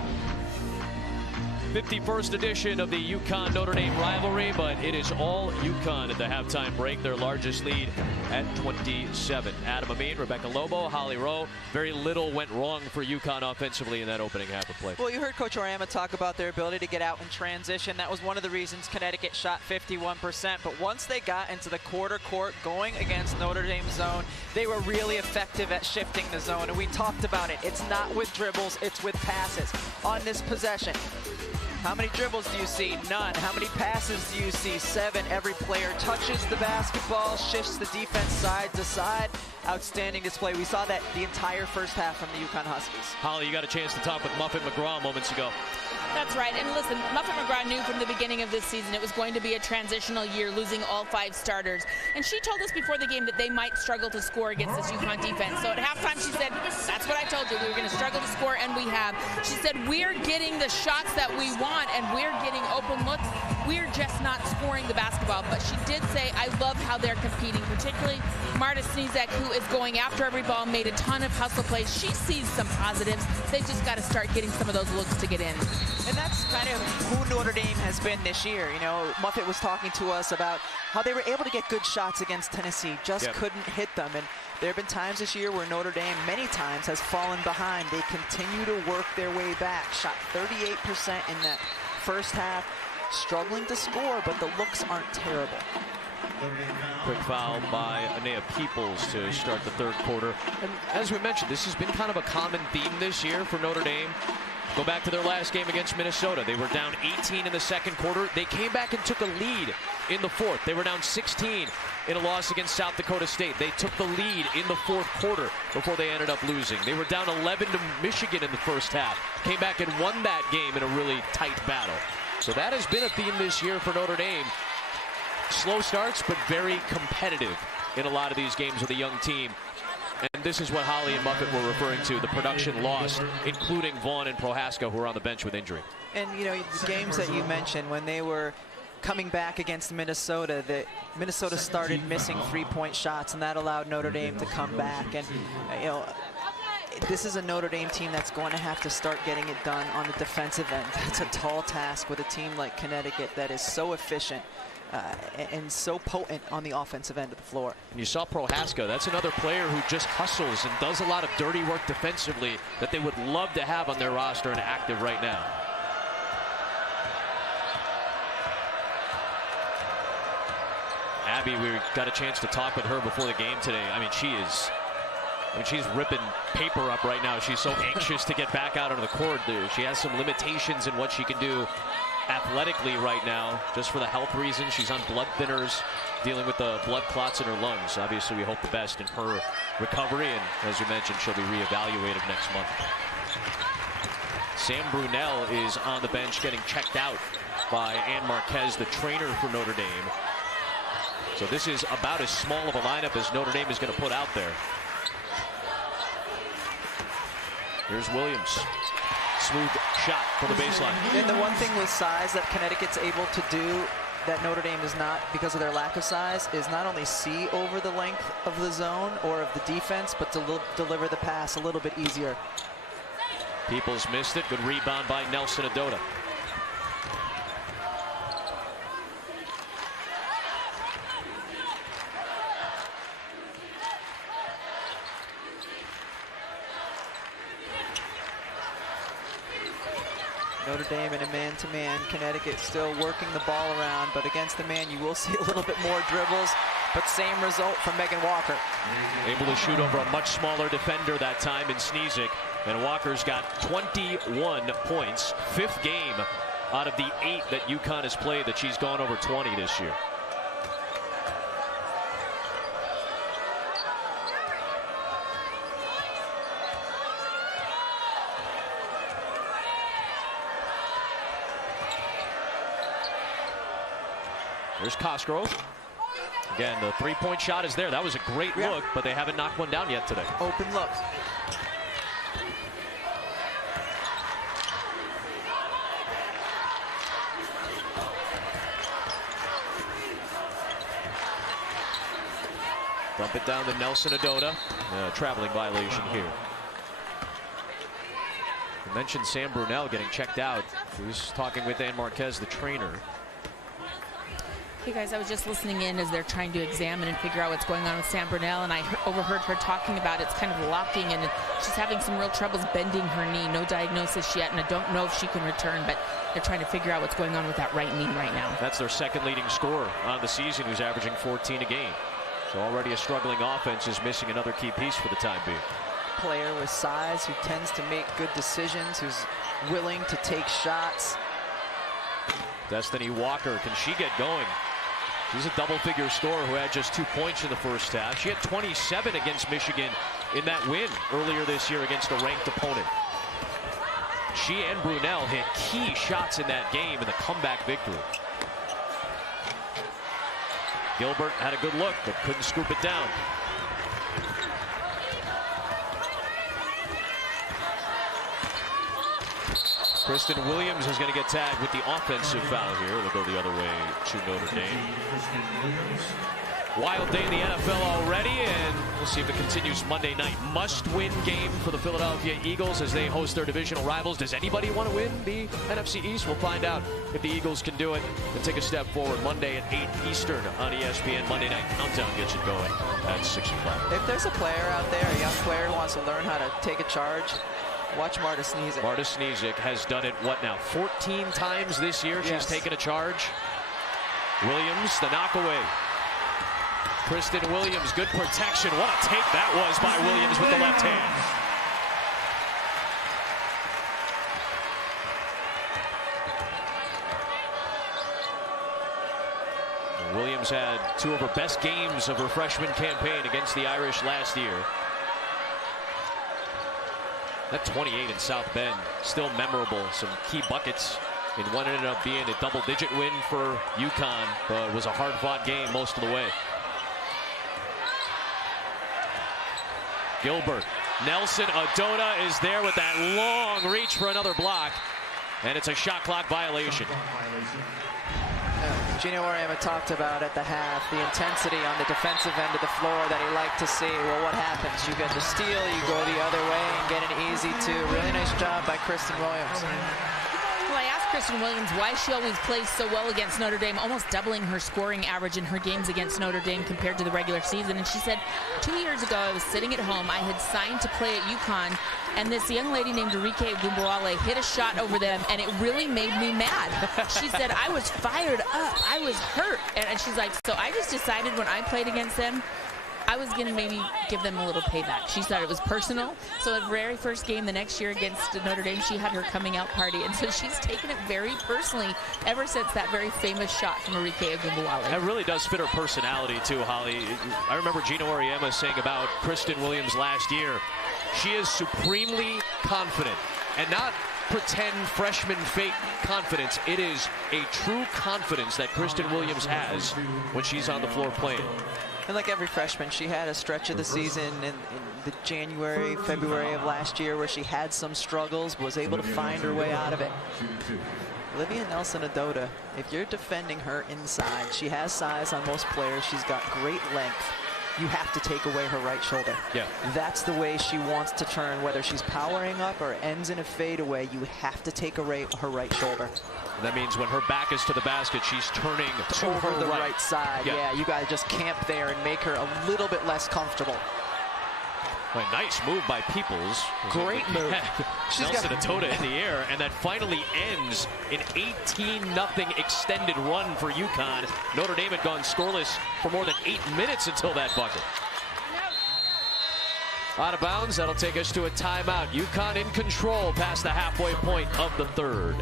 51st edition of the UConn Notre Dame rivalry, but it is all UConn at the halftime break, their largest lead at 27. Adam Amin, Rebecca Lobo, Holly Rowe. Very little went wrong for UConn offensively in that opening half of play. Well, you heard Coach Auriemma talk about their ability to get out in transition. That was one of the reasons Connecticut shot 51%. But once they got into the quarter court going against Notre Dame's zone, they were really effective at shifting the zone. And we talked about it. It's not with dribbles, it's with passes. On this possession, how many dribbles do you see? None. How many passes do you see? 7. Every player touches the basketball, shifts the defense side to side. Outstanding display. We saw that the entire first half from the UConn Huskies. Holly, you got a chance to talk with Muffet McGraw moments ago. That's right. And listen, Muffet McGraw knew from the beginning of this season it was going to be a transitional year, losing all 5 starters. And she told us before the game that they might struggle to score against this UConn defense. So at halftime she said, that's what I told you. We were going to struggle to score, and we have. She said, we're getting the shots that we want, and we're getting open looks we're just not scoring the basketball. But she did say, I love how they're competing, particularly Marta Sniezek, who is going after every ball, made a ton of hustle plays. She sees some positives. They just got to start getting some of those looks to get in. And that's kind of who Notre Dame has been this year. You know, Muffet was talking to us about how they were able to get good shots against Tennessee, just couldn't hit them. And there have been times this year where Notre Dame, many times, has fallen behind. They continue to work their way back. Shot 38% in that first half. Struggling to score, but the looks aren't terrible. Quick foul by Anea Peoples to start the third quarter. And as we mentioned, this has been kind of a common theme this year for Notre Dame. Go back to their last game against Minnesota. They were down 18 in the second quarter. They came back and took a lead in the fourth. They were down 16 in a loss against South Dakota State. They took the lead in the fourth quarter before they ended up losing. They were down 11 to Michigan in the first half. Came back and won that game in a really tight battle. So that has been a theme this year for Notre Dame. Slow starts, but very competitive in a lot of these games with a young team. And this is what Holly and Muffet were referring to, the production lost, including Vaughn and Prohaska, who are on the bench with injury. And, you know, the games that you mentioned, when they were coming back against Minnesota, that Minnesota started missing three-point shots, and that allowed Notre Dame to come back. And, you know, this is a Notre Dame team that's going to have to start getting it done on the defensive end. It's a tall task with a team like Connecticut that is so efficient and so potent on the offensive end of the floor. And you saw Prohaska. That's another player who just hustles and does a lot of dirty work defensively that they would love to have on their roster and active right now. Abby, we got a chance to talk with her before the game today. I mean, she's ripping paper up right now. She's so anxious to get back out onto the court. She has some limitations in what she can do athletically right now, just for the health reasons. She's on blood thinners, dealing with the blood clots in her lungs. Obviously, we hope the best in her recovery, and as you mentioned, she'll be reevaluated next month. Sam Brunel is on the bench getting checked out by Ann Marquez, the trainer for Notre Dame. So this is about as small of a lineup as Notre Dame is going to put out there. Here's Williams. Smooth shot from the baseline. And the one thing with size that Connecticut's able to do that Notre Dame is not, because of their lack of size, is not only see over the length of the zone or of the defense, but to deliver the pass a little bit easier. Peoples missed it. Good rebound by Nelson Adota. Notre Dame in a man-to-man. Connecticut still working the ball around, but against the man you will see a little bit more dribbles, but same result from Megan Walker. Able to shoot over a much smaller defender that time in Sniezek, and Walker's got 21 points. Fifth game out of the 8 that UConn has played that she's gone over 20 this year. There's Cosgrove. Again, the three-point shot is there. That was a great look, but they haven't knocked one down yet today. Open look. Dump it down to Nelson Adota. Traveling violation here. I mentioned Sam Brunel getting checked out. He was talking with Ann Marquez, the trainer. Hey guys, I was just listening in as they're trying to examine and figure out what's going on with Sam Brunel, and I overheard her talking about it's kind of locking, and she's having some real troubles bending her knee. No diagnosis yet, and I don't know if she can return, but they're trying to figure out what's going on with that right knee right now. That's their second leading scorer on the season, who's averaging 14 a game. So already a struggling offense is missing another key piece for the time being. Player with size who tends to make good decisions, who's willing to take shots. Destiny Walker, can she get going? She's a double-figure scorer who had just 2 points in the first half. She had 27 against Michigan in that win earlier this year against a ranked opponent. She and Brunel hit key shots in that game in the comeback victory. Gilbert had a good look, but couldn't scoop it down. Kristen Williams is going to get tagged with the offensive foul here. It'll go the other way to Notre Dame. Wild day in the NFL already, and we'll see if it continues Monday night. Must-win game for the Philadelphia Eagles as they host their divisional rivals. Does anybody want to win the NFC East? We'll find out if the Eagles can do it and take a step forward Monday at 8 Eastern on ESPN. Monday Night Countdown gets it going at 6 o'clock. If there's a player out there, a young player who wants to learn how to take a charge, watch Marta Sneezik. Marta Sneezik has done it, what now, 14 times this year? She's taken a charge. Williams, the knockaway. Kristen Williams, good protection. What a take that was by Williams with the left hand. Williams had 2 of her best games of her freshman campaign against the Irish last year. That 28 in South Bend, still memorable. Some key buckets. And one ended up being a double-digit win for UConn, but it was a hard-fought game most of the way. Gilbert, Nelson Adona is there with that long reach for another block, and it's a shot clock violation. Gino Auriemma talked about at the half the intensity on the defensive end of the floor that he liked to see. Well, what happens? You get the steal, you go the other way and get an easy 2. Really nice job by Kristen Williams. Well, I asked Kristen Williams why she always plays so well against Notre Dame, almost doubling her scoring average in her games against Notre Dame compared to the regular season. And she said, 2 years ago, I was sitting at home. I had signed to play at UConn, and this young lady named Enrique Gumbawale hit a shot over them, and it really made me mad. She said, I was fired up. I was hurt. And she's like, so I just decided when I played against them, I was going to maybe give them a little payback. She thought it was personal. So the very first game the next year against Notre Dame, she had her coming out party. And so she's taken it very personally ever since that very famous shot from Enrique Gumbawale. That really does fit her personality too, Holly. I remember Gino Auriemma saying about Kristen Williams last year, she is supremely confident, and not pretend freshman fake confidence. It is a true confidence that Kristen Williams has when she's on the floor playing. And like every freshman, she had a stretch of the season in the January, February of last year where she had some struggles, but was able to find her way out of it. Olivia Nelson-Ododa, if you're defending her inside, she has size on most players. She's got great length. You have to take away her right shoulder. Yeah. That's the way she wants to turn, whether she's powering up or ends in a fadeaway. You have to take away her right shoulder. That means when her back is to the basket, she's turning to over her the right side. Yeah, you got to just camp there and make her a little bit less comfortable. A nice move by Peoples. Great move. Nelson Adona in the air, and that finally ends an 18-0 extended run for UConn. Notre Dame had gone scoreless for more than 8 minutes until that bucket. Out of bounds, that'll take us to a timeout. UConn in control past the halfway point of the third.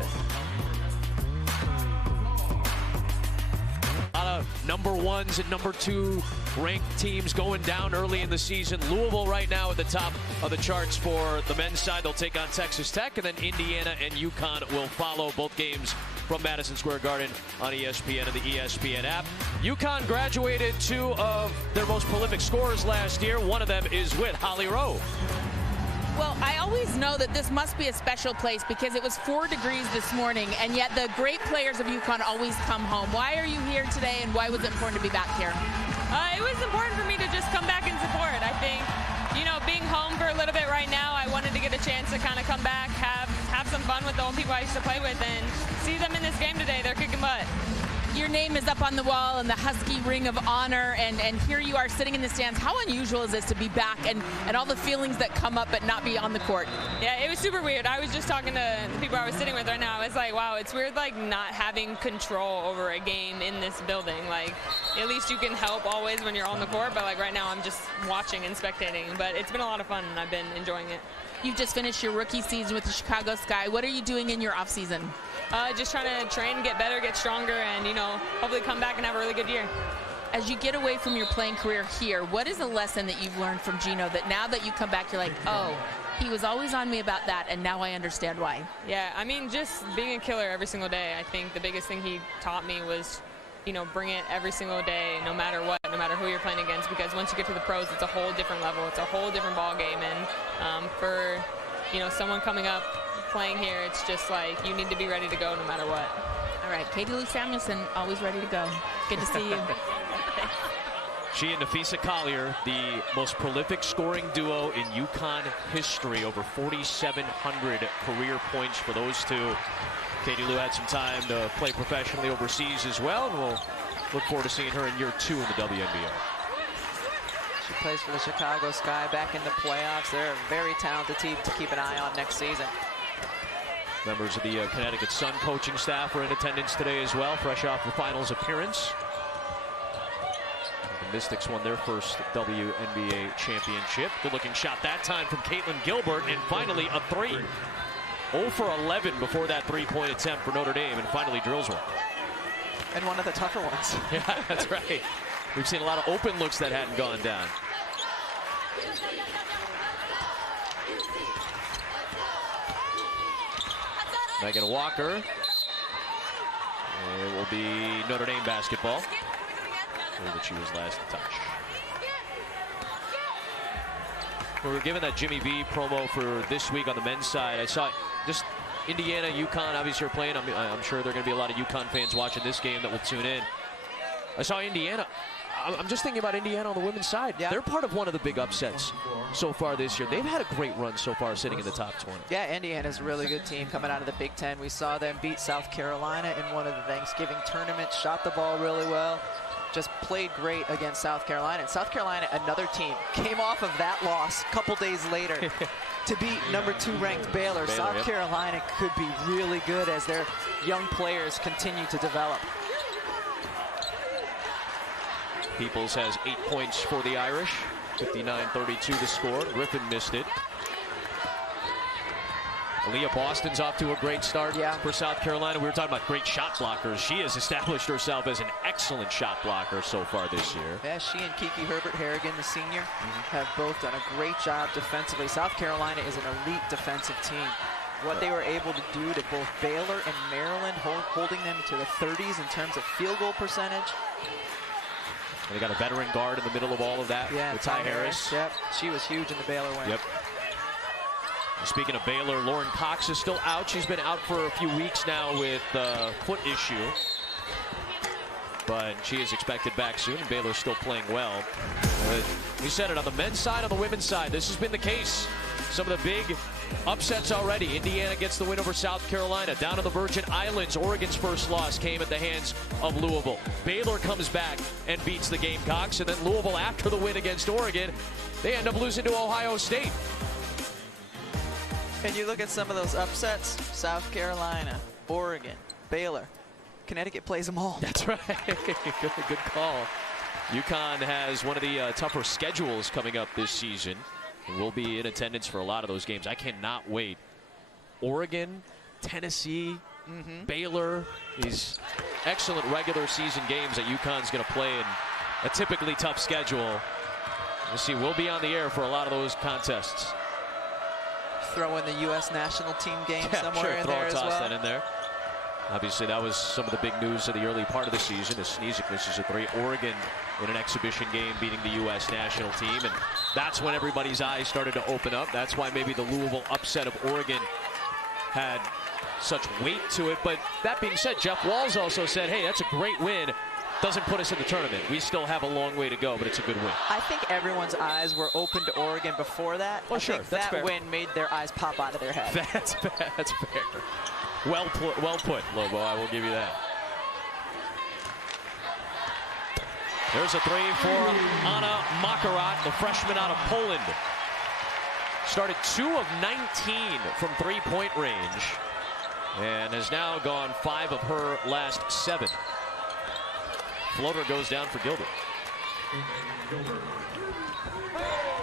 A lot of number 1s and number 2 ranked teams going down early in the season. Louisville right now at the top of the charts for the men's side. They'll take on Texas Tech, and then Indiana and UConn will follow, both games from Madison Square Garden on ESPN and the ESPN app. UConn graduated 2 of their most prolific scorers last year. One of them is with Holly Rowe. Well, I always know that this must be a special place because it was 4 degrees this morning, and yet the great players of UConn always come home. Why are you here today, and why was it important to be back here? It was important for me to just come back and support. I think, you know, being home for a little bit right now, I wanted to get a chance to kind of come back, have some fun with the old people I used to play with, and see them in this game today. They're kicking butt. Your name is up on the wall in the Husky Ring of Honor, and here you are sitting in the stands. How unusual is this to be back and all the feelings that come up but not be on the court? Yeah, it was super weird. I was just talking to the people I was sitting with right now. I was like, wow, it's weird like not having control over a game in this building. Like, at least you can help always when you're on the court, but like right now I'm just watching and spectating. But it's been a lot of fun and I've been enjoying it. You've just finished your rookie season with the Chicago Sky. What are you doing in your off season? Just trying to train, get better, get stronger, and, you know, hopefully come back and have a really good year. As you get away from your playing career here, what is a lesson that you've learned from Gino that now that you come back, you're like, oh, he was always on me about that, and now I understand why? Yeah, I mean, just being a killer every single day. I think the biggest thing he taught me was, you know, bring it every single day, no matter what, no matter who you're playing against, because once you get to the pros, it's a whole different level. It's a whole different ball game, and for you know, someone coming up, playing here, it's just like you need to be ready to go no matter what. All right, Katie Lou Samuelson, always ready to go. Good to see you. She and Nafisa Collier, the most prolific scoring duo in UConn history, over 4,700 career points for those two. Katie Lou had some time to play professionally overseas as well, and we'll look forward to seeing her in year 2 in the WNBA. She plays for the Chicago Sky back in the playoffs. They're a very talented team to keep an eye on next season. Members of the Connecticut Sun coaching staff are in attendance today as well, fresh off the finals appearance. The Mystics won their first WNBA championship. Good-looking shot that time from Caitlin Gilbert, and finally a 3. 0 for 11 before that three-point attempt for Notre Dame, and finally drills one. And one of the tougher ones. Yeah, that's right. We've seen a lot of open looks that hadn't gone down. Megan Walker. It will be Notre Dame basketball. That she was last to touch. We were given that Jimmy V promo for this week on the men's side. I saw just Indiana, UConn, obviously are playing. I'm sure there are going to be a lot of UConn fans watching this game that will tune in. I saw Indiana. I'm just thinking about Indiana on the women's side. Yeah. They're part of one of the big upsets so far this year. They've had a great run so far, sitting in the top 20. Yeah, Indiana's a really good team coming out of the Big Ten. We saw them beat South Carolina in one of the Thanksgiving tournaments, shot the ball really well, just played great against South Carolina. And South Carolina, another team, came off of that loss a couple days later to beat number 2 ranked Baylor. South Carolina could be really good as their young players continue to develop. Peoples has 8 points for the Irish. 59-32 the score. Griffin missed it. Aaliyah Boston's off to a great start for South Carolina. We were talking about great shot blockers. She has established herself as an excellent shot blocker so far this year. Yeah, she and Kiki Herbert-Harrigan, the senior, have both done a great job defensively. South Carolina is an elite defensive team. What they were able to do to both Baylor and Maryland, holding them to the 30s in terms of field goal percentage. And they got a veteran guard in the middle of all of that with Ty Harris. Yep, she was huge in the Baylor win. Yep. Speaking of Baylor, Lauren Cox is still out. She's been out for a few weeks now with a foot issue. But she is expected back soon, and Baylor's still playing well. We said it on the men's side, on the women's side. This has been the case. Some of the big upsets already. Indiana gets the win over South Carolina. Down in the Virgin Islands, Oregon's first loss came at the hands of Louisville. Baylor comes back and beats the Gamecocks, and then Louisville, after the win against Oregon, they end up losing to Ohio State. And you look at some of those upsets, South Carolina, Oregon, Baylor. Connecticut plays them all. That's right. Good call. UConn has one of the tougher schedules coming up this season. We'll be in attendance for a lot of those games. I cannot wait. Oregon, Tennessee, Baylor, these excellent regular season games that UConn's going to play in a typically tough schedule. We'll see. We'll be on the air for a lot of those contests. Throw in the U.S. national team game somewhere in throw there a as toss well. that in there. Obviously, that was some of the big news of the early part of the season as Sneezik misses a 3. Oregon in an exhibition game beating the U.S. national team, and that's when everybody's eyes started to open up. That's why maybe the Louisville upset of Oregon had such weight to it. But that being said, Jeff Walz also said, hey, that's a great win. Doesn't put us in the tournament. We still have a long way to go, but it's a good win. I think everyone's eyes were open to Oregon before that. Well, sure, that's fair. That win made their eyes pop out of their head. That's fair. Well put, Lobo. I will give you that. There's a 3 for Anna Makarat, the freshman out of Poland. Started 2 of 19 from three-point range and has now gone 5 of her last 7. Floater goes down for Gilbert.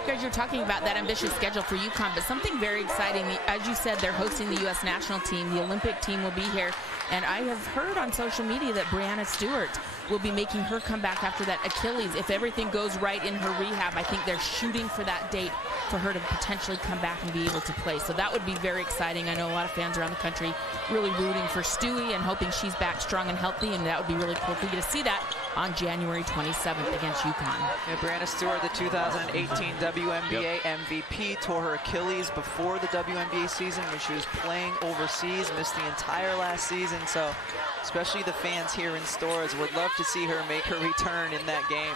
You guys, you're talking about that ambitious schedule for UConn, but something very exciting. As you said, they're hosting the U.S. national team. The Olympic team will be here. And I have heard on social media that Brianna Stewart will be making her comeback after that Achilles. If everything goes right in her rehab, I think they're shooting for that date for her to potentially come back and be able to play. So that would be very exciting. I know a lot of fans around the country really rooting for Stewie and hoping she's back strong and healthy, and that would be really cool for you to see that. on January 27th against UConn. Yeah, Brianna Stewart, the 2018 WNBA MVP, tore her Achilles before the WNBA season when she was playing overseas, missed the entire last season. So especially the fans here in Stores would love to see her make her return in that game.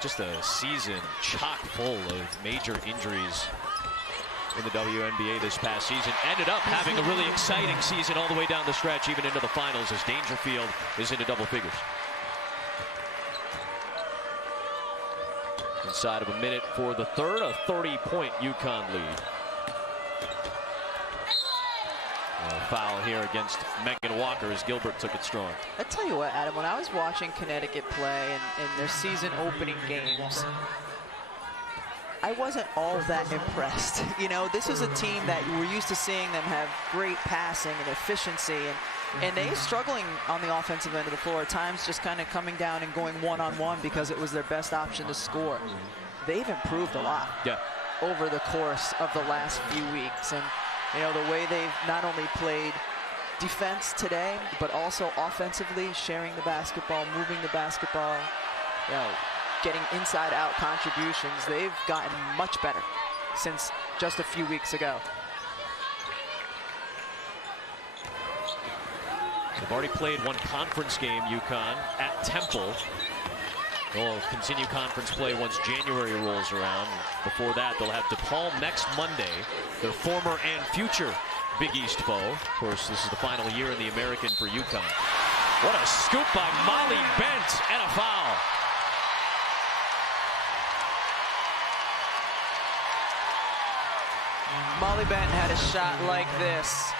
Just a season chock full of major injuries in the WNBA this past season. Ended up having a really exciting season all the way down the stretch, even into the finals, as Dangerfield is into double figures. Inside of a minute for the third, a 30-point UConn lead. A foul here against Megan Walker as Gilbert took it strong. I tell you what, Adam, when I was watching Connecticut play in their season opening games, I wasn't all that impressed. You know, this is a team that we're used to seeing them have great passing and efficiency, and they struggling on the offensive end of the floor at times, just kind of coming down and going one-on-one because it was their best option to score. They've improved a lot over the course of the last few weeks, and you know, the way they've not only played defense today, but also offensively, sharing the basketball, moving the basketball, you know, getting inside-out contributions. They've gotten much better since just a few weeks ago. They've already played one conference game, UConn, at Temple. They'll continue conference play once January rolls around. Before that, they'll have DePaul next Monday, their former and future Big East foe. Of course, this is the final year in the American for UConn. What a scoop by Molly Bent, and a foul. Molly Bent had a shot like this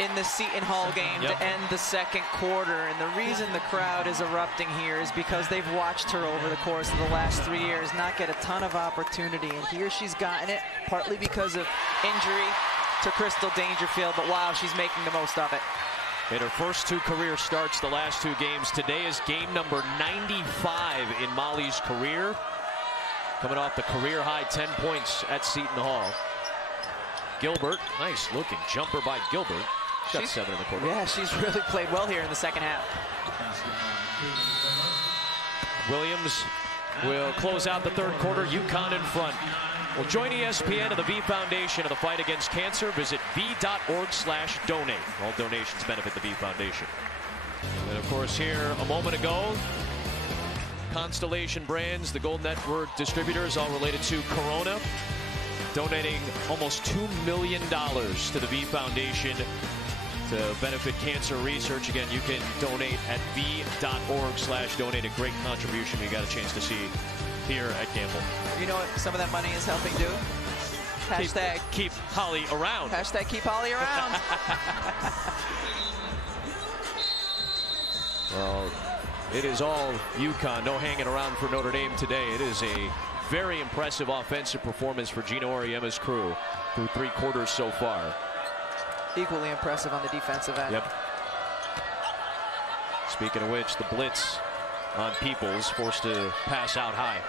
in the Seton Hall game to end the second quarter, and the reason the crowd is erupting here is because they've watched her over the course of the last 3 years not get a ton of opportunity, and here she's gotten it, partly because of injury to Crystal Dangerfield, but wow, she's making the most of it. Made her first 2 career starts the last 2 games. Today is game number 95 in Molly's career, coming off the career high 10 points at Seton Hall. Gilbert, nice looking jumper by Gilbert. Got 7 in the quarter. Yeah, she's really played well here in the second half. Williams will close out the third quarter. UConn in front. Well, join ESPN and the V Foundation of the fight against cancer. Visit v.org/donate. All donations benefit the V Foundation. And of course, here a moment ago, Constellation Brands, the Gold Network distributors, all related to Corona, donating almost $2 million to the V Foundation to benefit cancer research. Again, you can donate at v.org/donate. A great contribution you got a chance to see here at Campbell. You know what some of that money is helping do? Hashtag keep Holly around. Hashtag keep Holly around. Well, it is all UConn. No hanging around for Notre Dame today. It is a very impressive offensive performance for Gino Auriemma's crew through 3 quarters so far. Equally impressive on the defensive end. Yep. Speaking of which, the blitz on Peoples, forced to pass out high.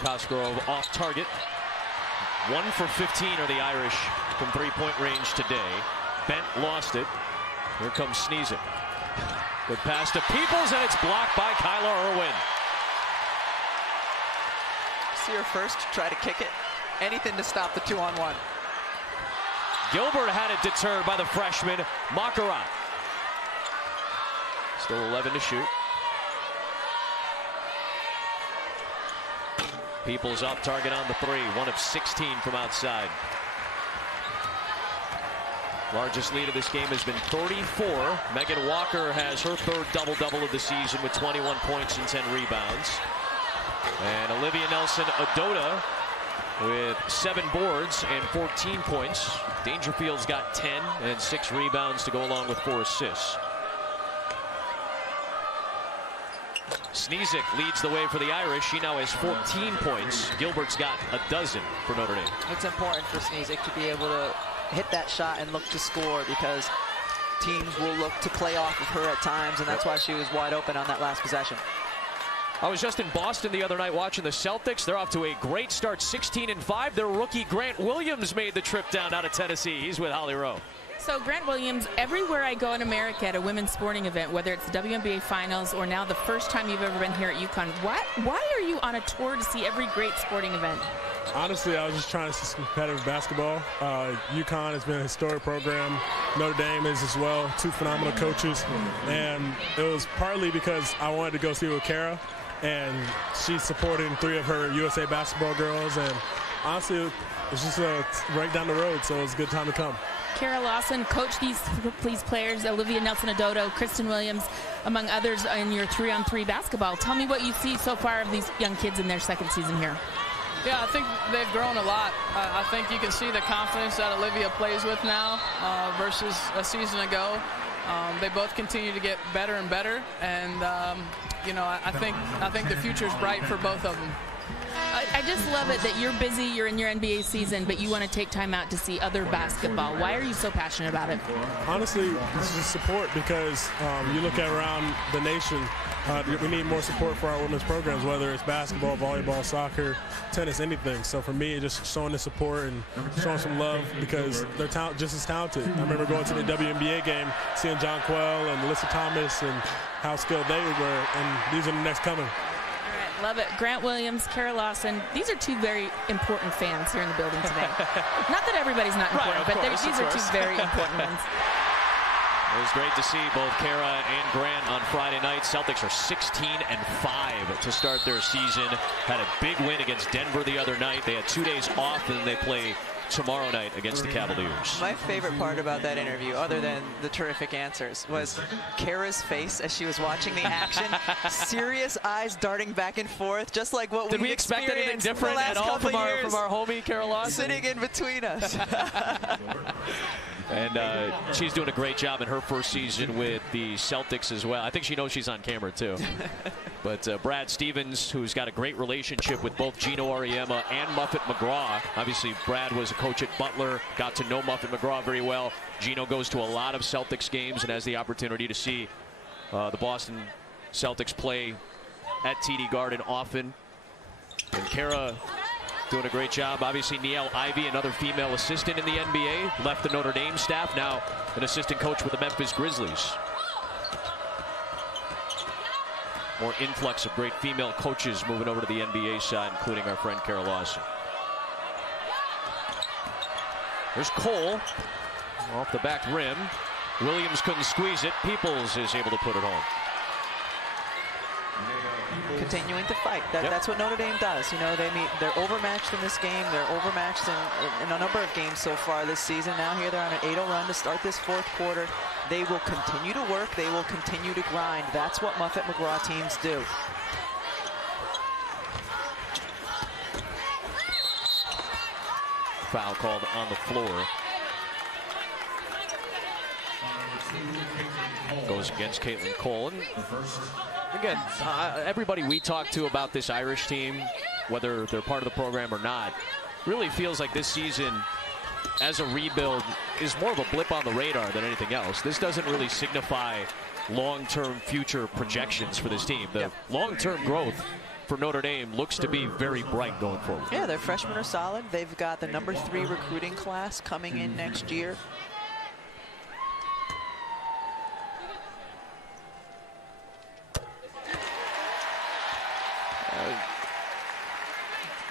Cosgrove off target. 1 for 15 are the Irish from 3-point range today. Bent lost it. Here comes Sneezing. Good pass to Peoples, and it's blocked by Kyla Irwin. See her first try to kick it. Anything to stop the 2-on-1. Gilbert had it deterred by the freshman Makarat. Still 11 to shoot. Peoples off target on the 3. 1 of 16 from outside. Largest lead of this game has been 34. Megan Walker has her 3rd double-double of the season with 21 points and 10 rebounds. And Olivia Nelson-Ododa with 7 boards and 14 points. Dangerfield's got 10 and 6 rebounds to go along with 4 assists. Sneezek leads the way for the Irish. She now has 14 points. Gilbert's got a dozen for Notre Dame. It's important for Sneezek to be able to hit that shot and look to score, because teams will look to play off of her at times, and that's why she was wide open on that last possession. I was just in Boston the other night watching the Celtics. They're off to a great start, 16-5. Their rookie Grant Williams made the trip down out of Tennessee. He's with Holly Rowe. So Grant Williams, everywhere I go in America at a women's sporting event, whether it's the WNBA Finals or now the first time you've ever been here at UConn, why are you on a tour to see every great sporting event? Honestly, I was just trying to see some competitive basketball. UConn has been a historic program. Notre Dame is as well. Two phenomenal coaches. And it was partly because I wanted to go see with Kara, and she's supporting 3 of her USA basketball girls. And honestly, it's just right down the road, so it was a good time to come. Kara Lawson coached these players, Olivia Nelson-Ododo, Kristen Williams, among others, in your 3-on-3 basketball. Tell me what you see so far of these young kids in their second season here. Yeah, I think they've grown a lot. I think you can see the confidence that Olivia plays with now versus a season ago. They both continue to get better and better, and I think the future is bright for both of them. I just love it that you're busy, you're in your NBA season, but you want to take time out to see other basketball. Why are you so passionate about it? Honestly, it's just support, because you look at around the nation, we need more support for our women's programs, whether it's basketball, volleyball, soccer, tennis, anything. So for me, just showing the support and showing some love, because they're just as talented. I remember going to the WNBA game, seeing John Quell and Alyssa Thomas and how skilled they were, and these are the next coming. Love it. Grant Williams, Kara Lawson. These are 2 very important fans here in the building today. Not that everybody's not important, but these are 2 very important ones. It was great to see both Kara and Grant on Friday night. Celtics are 16-5 to start their season. Had a big win against Denver the other night. They had 2 days off, and they play tomorrow night against the Cavaliers. My favorite part about that interview, other than the terrific answers, was Kara's face as she was watching the action. Serious eyes darting back and forth, just like what Did we expect anything different at all from our homie Kara Lawson? Sitting in between us. And she's doing a great job in her first season with the Celtics as well. I think she knows she's on camera, too. But Brad Stevens, who's got a great relationship with both Gino Auriemma and Muffet McGraw. Obviously, Brad was a coach at Butler, got to know Muffet McGraw very well. Gino goes to a lot of Celtics games and has the opportunity to see the Boston Celtics play at TD Garden often. And Kara doing a great job. Obviously, Niele Ivey, another female assistant in the NBA, left the Notre Dame staff, now an assistant coach with the Memphis Grizzlies. More influx of great female coaches moving over to the NBA side, including our friend Kara Lawson. There's Cole off the back rim. Williams couldn't squeeze it. Peoples is able to put it home. Continuing to fight. That's what Notre Dame does. You know, they're overmatched in this game. They're overmatched in a number of games so far this season. Now here they're on an 8-0 run to start this 4th quarter. They will continue to work. They will continue to grind. That's what Muffet McGraw teams do. Foul called on the floor. Goes against Caitlin Cole. And again, everybody we talk to about this Irish team, whether they're part of the program or not, really feels like this season as a rebuild is more of a blip on the radar than anything else. This doesn't really signify long-term future projections for this team. The long-term growth for Notre Dame looks to be very bright going forward. Yeah, their freshmen are solid. They've got the number 3 recruiting class coming in next year.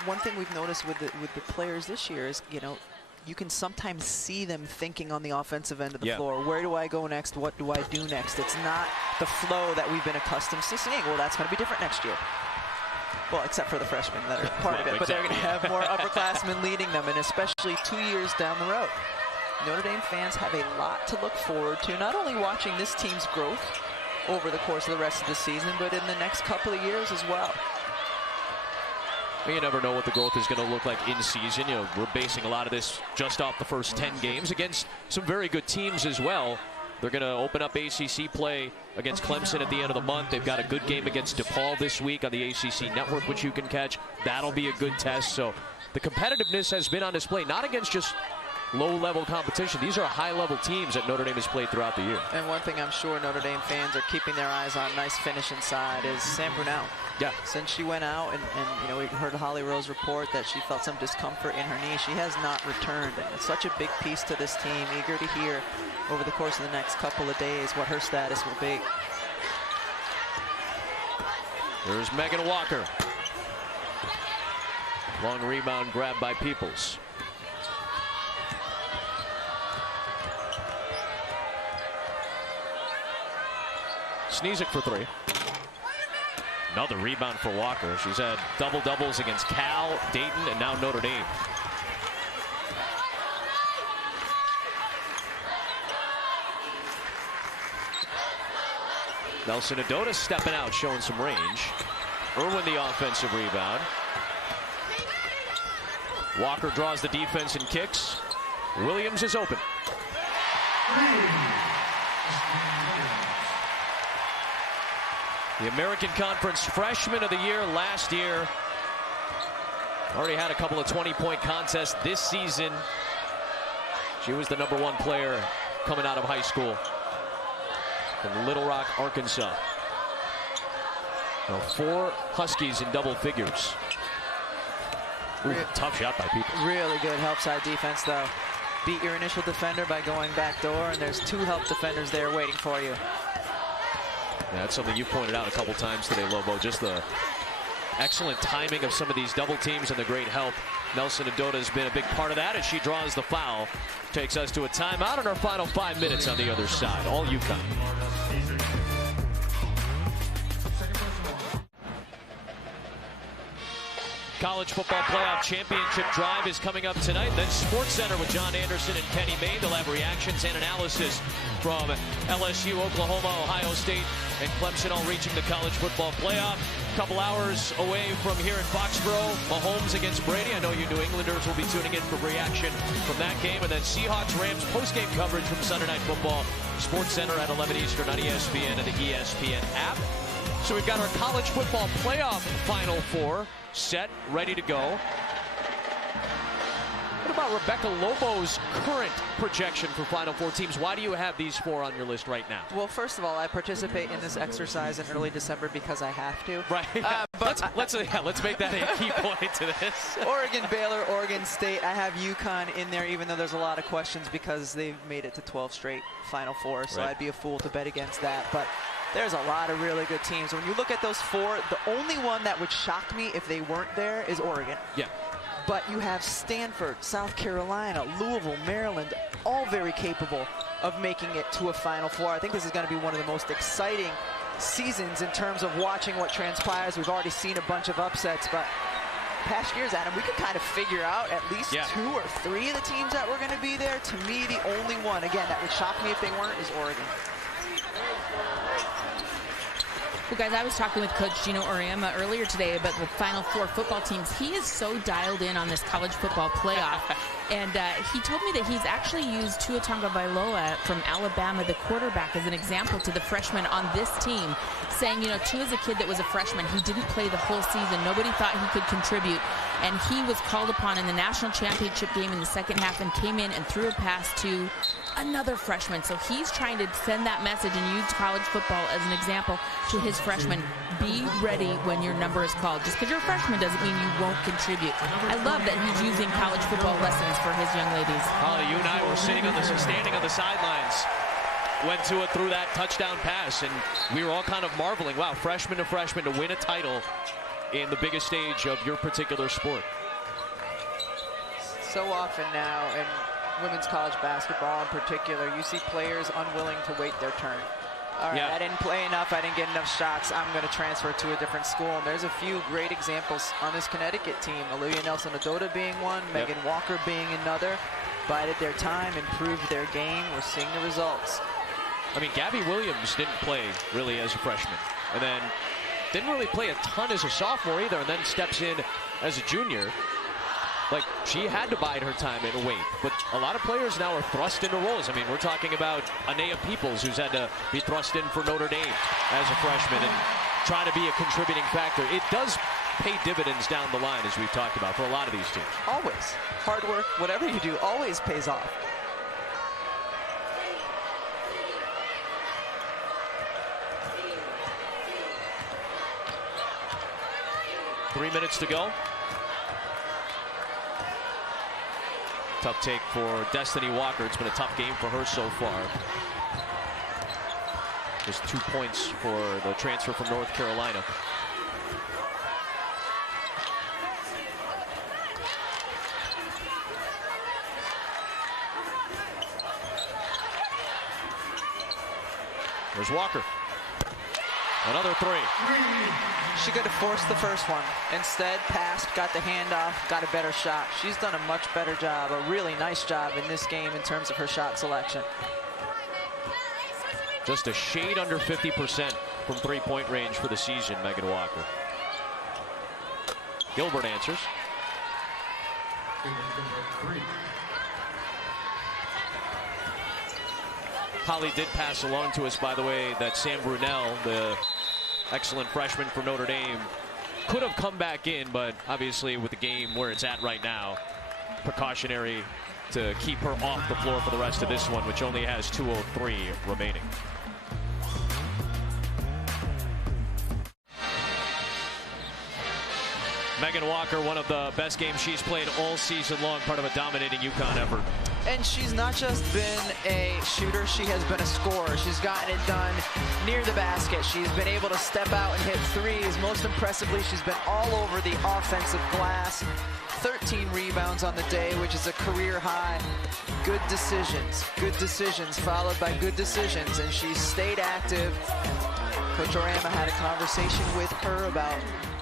One thing we've noticed with the players this year is, you know, you can sometimes see them thinking on the offensive end of the floor. Where do I go next? What do I do next? It's not the flow that we've been accustomed to seeing. Well, that's going to be different next year. Well, except for the freshmen that are part of it, but they're going to have more upperclassmen leading them, and especially 2 years down the road. Notre Dame fans have a lot to look forward to, not only watching this team's growth over the course of the rest of the season, but in the next couple of years as well. You never know what the growth is going to look like in season. You know, we're basing a lot of this just off the first 10 games against some very good teams as well. They're going to open up ACC play against Clemson at the end of the month. They've got a good game against DePaul this week on the ACC network, which you can catch. That'll be a good test. So the competitiveness has been on display, not against just low-level competition. These are high-level teams that Notre Dame has played throughout the year. And one thing I'm sure Notre Dame fans are keeping their eyes on, nice finish inside, is Sam Brunel. Yeah. Since she went out, and you know, we heard Holly Rose report that she felt some discomfort in her knee, she has not returned. And it's such a big piece to this team. Eager to hear over the course of the next couple of days what her status will be. There's Megan Walker. Long rebound grab by Peoples. Sneesick for three. Another rebound for Walker. She's had double-doubles against Cal, Dayton, and now Notre Dame. Nelson Adota stepping out, showing some range. Irwin the offensive rebound. Walker draws the defense and kicks. Williams is open. The American Conference Freshman of the Year last year. Already had a couple of 20-point contests this season. She was the #1 player coming out of high school from Little Rock, Arkansas. Now 4 Huskies in double figures. Ooh, tough shot by Peoples. Really good help side defense, though. Beat your initial defender by going back door, and there's 2 help defenders there waiting for you. Yeah, that's something you pointed out a couple times today, Lobo. Just the excellent timing of some of these double teams and the great help. Nelson Adota has been a big part of that as she draws the foul. Takes us to a timeout in our final 5 minutes on the other side. All UConn. College Football Playoff Championship Drive is coming up tonight. Then Sports Center with John Anderson and Kenny Mayne. They'll have reactions and analysis from LSU, Oklahoma, Ohio State, and Clemson all reaching the College Football Playoff. A couple hours away from here in Foxborough, Mahomes against Brady. I know you New Englanders will be tuning in for reaction from that game. And then Seahawks, Rams post-game coverage from Sunday Night Football. Sports Center at 11 Eastern on ESPN and the ESPN app. So we've got our College Football Playoff Final Four set, ready to go. What about Rebecca Lobo's current projection for Final Four teams? Why do you have these 4 on your list right now? Well, first of all, I participate in this exercise in early December because I have to. Right. But let's make that a key point to this. Oregon, Baylor, Oregon State. I have UConn in there, even though there's a lot of questions because they've made it to 12 straight Final Four. So right. I'd be a fool to bet against that. But there's a lot of really good teams. When you look at those 4, the only one that would shock me if they weren't there is Oregon. Yeah. But you have Stanford, South Carolina, Louisville, Maryland, all very capable of making it to a Final Four. I think this is going to be one of the most exciting seasons in terms of watching what transpires. We've already seen a bunch of upsets, but past years, Adam, we could kind of figure out at least 2 or 3 of the teams that were going to be there. To me, the only one, again, that would shock me if they weren't is Oregon. Well, guys, I was talking with Coach Gino Auriemma earlier today about the Final Four football teams. He is so dialed in on this college football playoff. And he told me that he's actually used Tua Tagovailoa from Alabama, the quarterback, as an example to the freshmen on this team, saying, you know, Tua's a kid that was a freshman. He didn't play the whole season. Nobody thought he could contribute. And he was called upon in the national championship game in the second half and came in and threw a pass to another freshman. So he's trying to send that message and use college football as an example to his freshmen. Be ready when your number is called. Just because you're a freshman doesn't mean you won't contribute. I love that he's using college football lessons for his young ladies. Holly, you and I were standing on the sidelines when Tua threw that touchdown pass, and we were all kind of marveling, wow, freshman to freshman to win a title in the biggest stage of your particular sport. So often now, in women's college basketball in particular, you see players unwilling to wait their turn. All right, I didn't play enough, I didn't get enough shots, I'm going to transfer to a different school. And there's a few great examples on this Connecticut team. Olivia Nelson-Ododa being one, Megan Walker being another. Bided their time, improved their game. We're seeing the results. I mean, Gabby Williams didn't play really as a freshman, and then didn't really play a ton as a sophomore either, and then steps in as a junior. Like, she had to bide her time and wait. But a lot of players now are thrust into roles. I mean, we're talking about Anea Peoples, who's had to be thrust in for Notre Dame as a freshman and trying to be a contributing factor. It does pay dividends down the line, as we've talked about, for a lot of these teams. Always. Hard work, whatever you do, always pays off. Three minutes to go. Tough take for Destiny Walker. It's been a tough game for her so far. Just 2 points for the transfer from North Carolina. There's Walker. Another three. She could have forced the first one. Instead, passed, got the handoff, got a better shot. She's done a much better job, a really nice job in this game in terms of her shot selection. Just a shade under 50% from three-point range for the season, Megan Walker. Gilbert answers. Holly did pass along to us, by the way, that Sam Brunel, the excellent freshman for Notre Dame, could have come back in, but obviously with the game where it's at right now, precautionary to keep her off the floor for the rest of this one, which only has 2:03 remaining. Megan Walker, one of the best games she's played all season long, part of a dominating UConn effort. And she's not just been a shooter, she has been a scorer. She's gotten it done near the basket. She's been able to step out and hit threes. Most impressively, she's been all over the offensive glass. 13 rebounds on the day, which is a career high. Good decisions followed by good decisions, and she's stayed active. Coach Orama had a conversation with her about,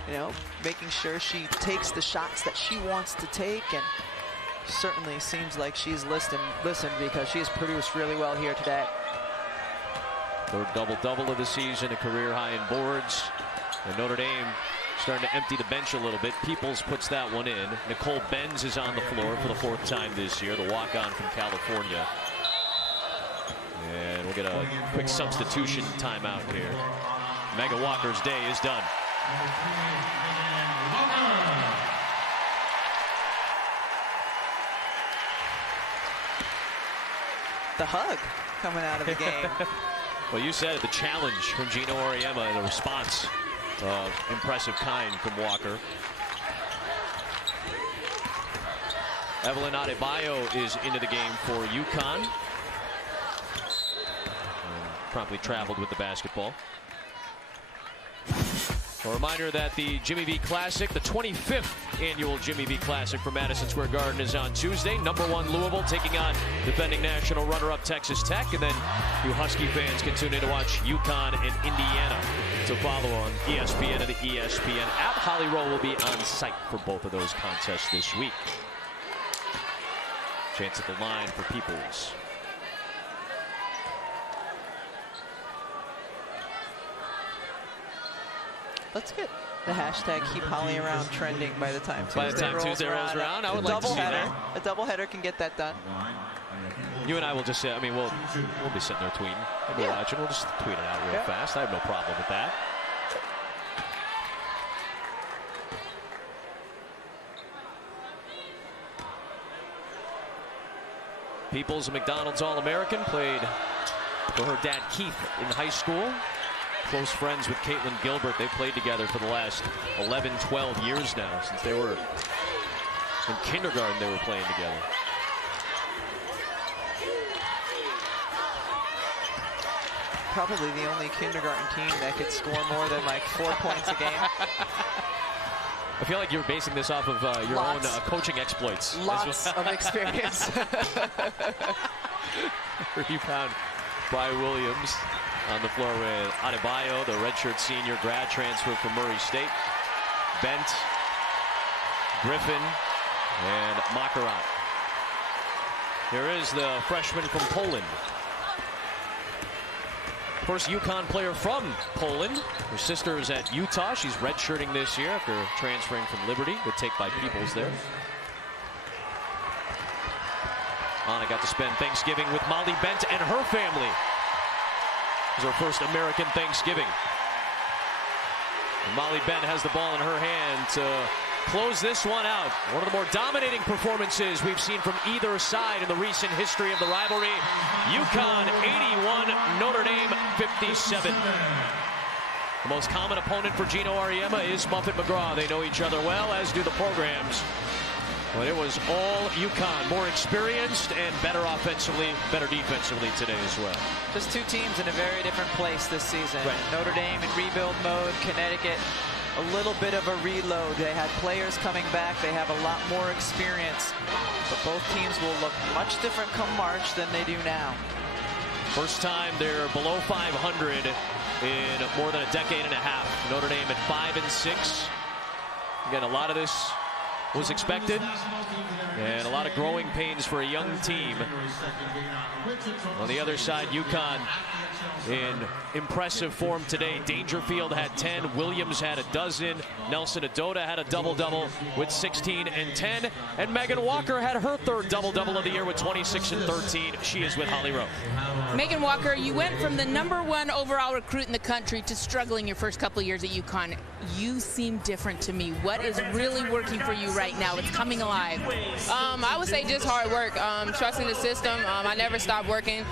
you know, making sure she takes the shots that she wants to take, and certainly seems like she's listened because she has produced really well here today. Third double-double of the season, a career high in boards. And Notre Dame starting to empty the bench a little bit. Peoples puts that one in. Nicole Benz is on the floor for the 4th time this year, the walk-on from California. And we'll get a quick substitution timeout here. Megan Walker's day is done. The hug coming out of the game. Well, you said it, the challenge from Gino Auriemma and the response of impressive kind from Walker. Evelyn Adebayo is into the game for UConn. And promptly traveled with the basketball. A reminder that the Jimmy V Classic, the 25th annual Jimmy V Classic for Madison Square Garden, is on Tuesday. #1 Louisville taking on defending national runner-up Texas Tech. And then you Husky fans can tune in to watch UConn and Indiana to follow on ESPN and the ESPN app. Holly Rowe will be on site for both of those contests this week. Chance at the line for Peoples. Let's get the hashtag Keep Holly Around trending by the time Tuesday rolls around. I would like to see that. A doubleheader can get that done. You and I will just say, I mean, we'll be sitting there tweeting. We'll be watching. We'll just tweet it out real fast. I have no problem with that. Peoples, a McDonald's All-American, played for her dad Keith in high school. Close friends with Caitlin Gilbert. They've played together for the last 11, 12 years now. Since they were in kindergarten, they were playing together. Probably the only kindergarten team that could score more than like 4 points a game. I feel like you're basing this off of your own coaching exploits. Lots of experience. Rebound by Williams. On the floor with Adebayo, the redshirt senior grad transfer from Murray State. Bent, Griffin, and Makarat. Here is the freshman from Poland. First UConn player from Poland. Her sister is at Utah. She's redshirting this year after transferring from Liberty. Good take by Peoples there. Anna got to spend Thanksgiving with Molly Bent and her family. It was her first American Thanksgiving. Molly Benn has the ball in her hand to close this one out. One of the more dominating performances we've seen from either side in the recent history of the rivalry. UConn 81, Notre Dame 57. The most common opponent for Gino Auriemma is Muffet McGraw. They know each other well, as do the programs. But it was all UConn, more experienced and better offensively, better defensively today as well. Just two teams in a very different place this season. Right. Notre Dame in rebuild mode, Connecticut a little bit of a reload. They had players coming back. They have a lot more experience. But both teams will look much different come March than they do now. First time they're below 500 in more than a decade and a half. Notre Dame at 5-6. Again, a lot of this was expected, and a lot of growing pains for a young team. On the other side, UConn in impressive form today. Dangerfield had 10, Williams had a dozen, Nelson Adota had a double-double with 16 and 10, and Megan Walker had her third double-double of the year with 26 and 13. She is with Holly Rowe. Megan Walker, you went from the #1 overall recruit in the country to struggling your first couple of years at UConn. You seem different to me. What is really working for you right now? It's coming alive. I would say just hard work, trusting the system. I never stopped working,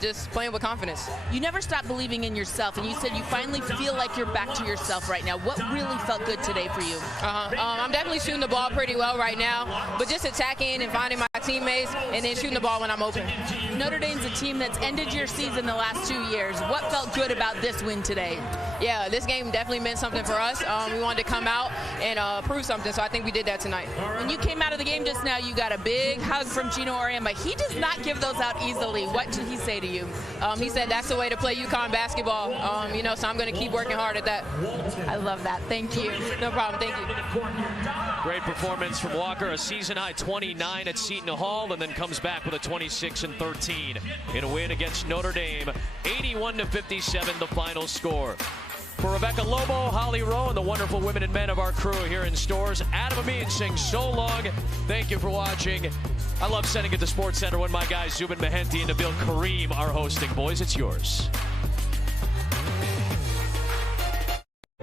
just playing with confidence. You never stopped believing in yourself, and you said you finally feel like you're back to yourself right now. What really felt good today for you? I'm definitely shooting the ball pretty well right now, but just attacking and finding my teammates and then shooting the ball when I'm open. Notre Dame's a team that's ended your season the last 2 years. What felt good about this win today? Yeah, this game definitely meant something for us. We wanted to come out and prove something, so I think we did that tonight. When you came out of the game just now, you got a big hug from Gino Auriemma. He does not give those out easily. What did he say to you? He said that's the way to play UConn basketball, so I'm going to keep working hard at that. I love that. Thank you. No problem. Thank you. Great performance from Walker, a season-high 29 at Seton Hall, and then comes back with a 26 and 13 in a win against Notre Dame. 81-57, the final score. For Rebecca Lobo, Holly Rowe, and the wonderful women and men of our crew here in Stores, Adam Amin saying so long. Thank you for watching. I love sending it to SportsCenter when my guys Zubin Mehenti and Nabil Kareem are hosting. Boys, it's yours.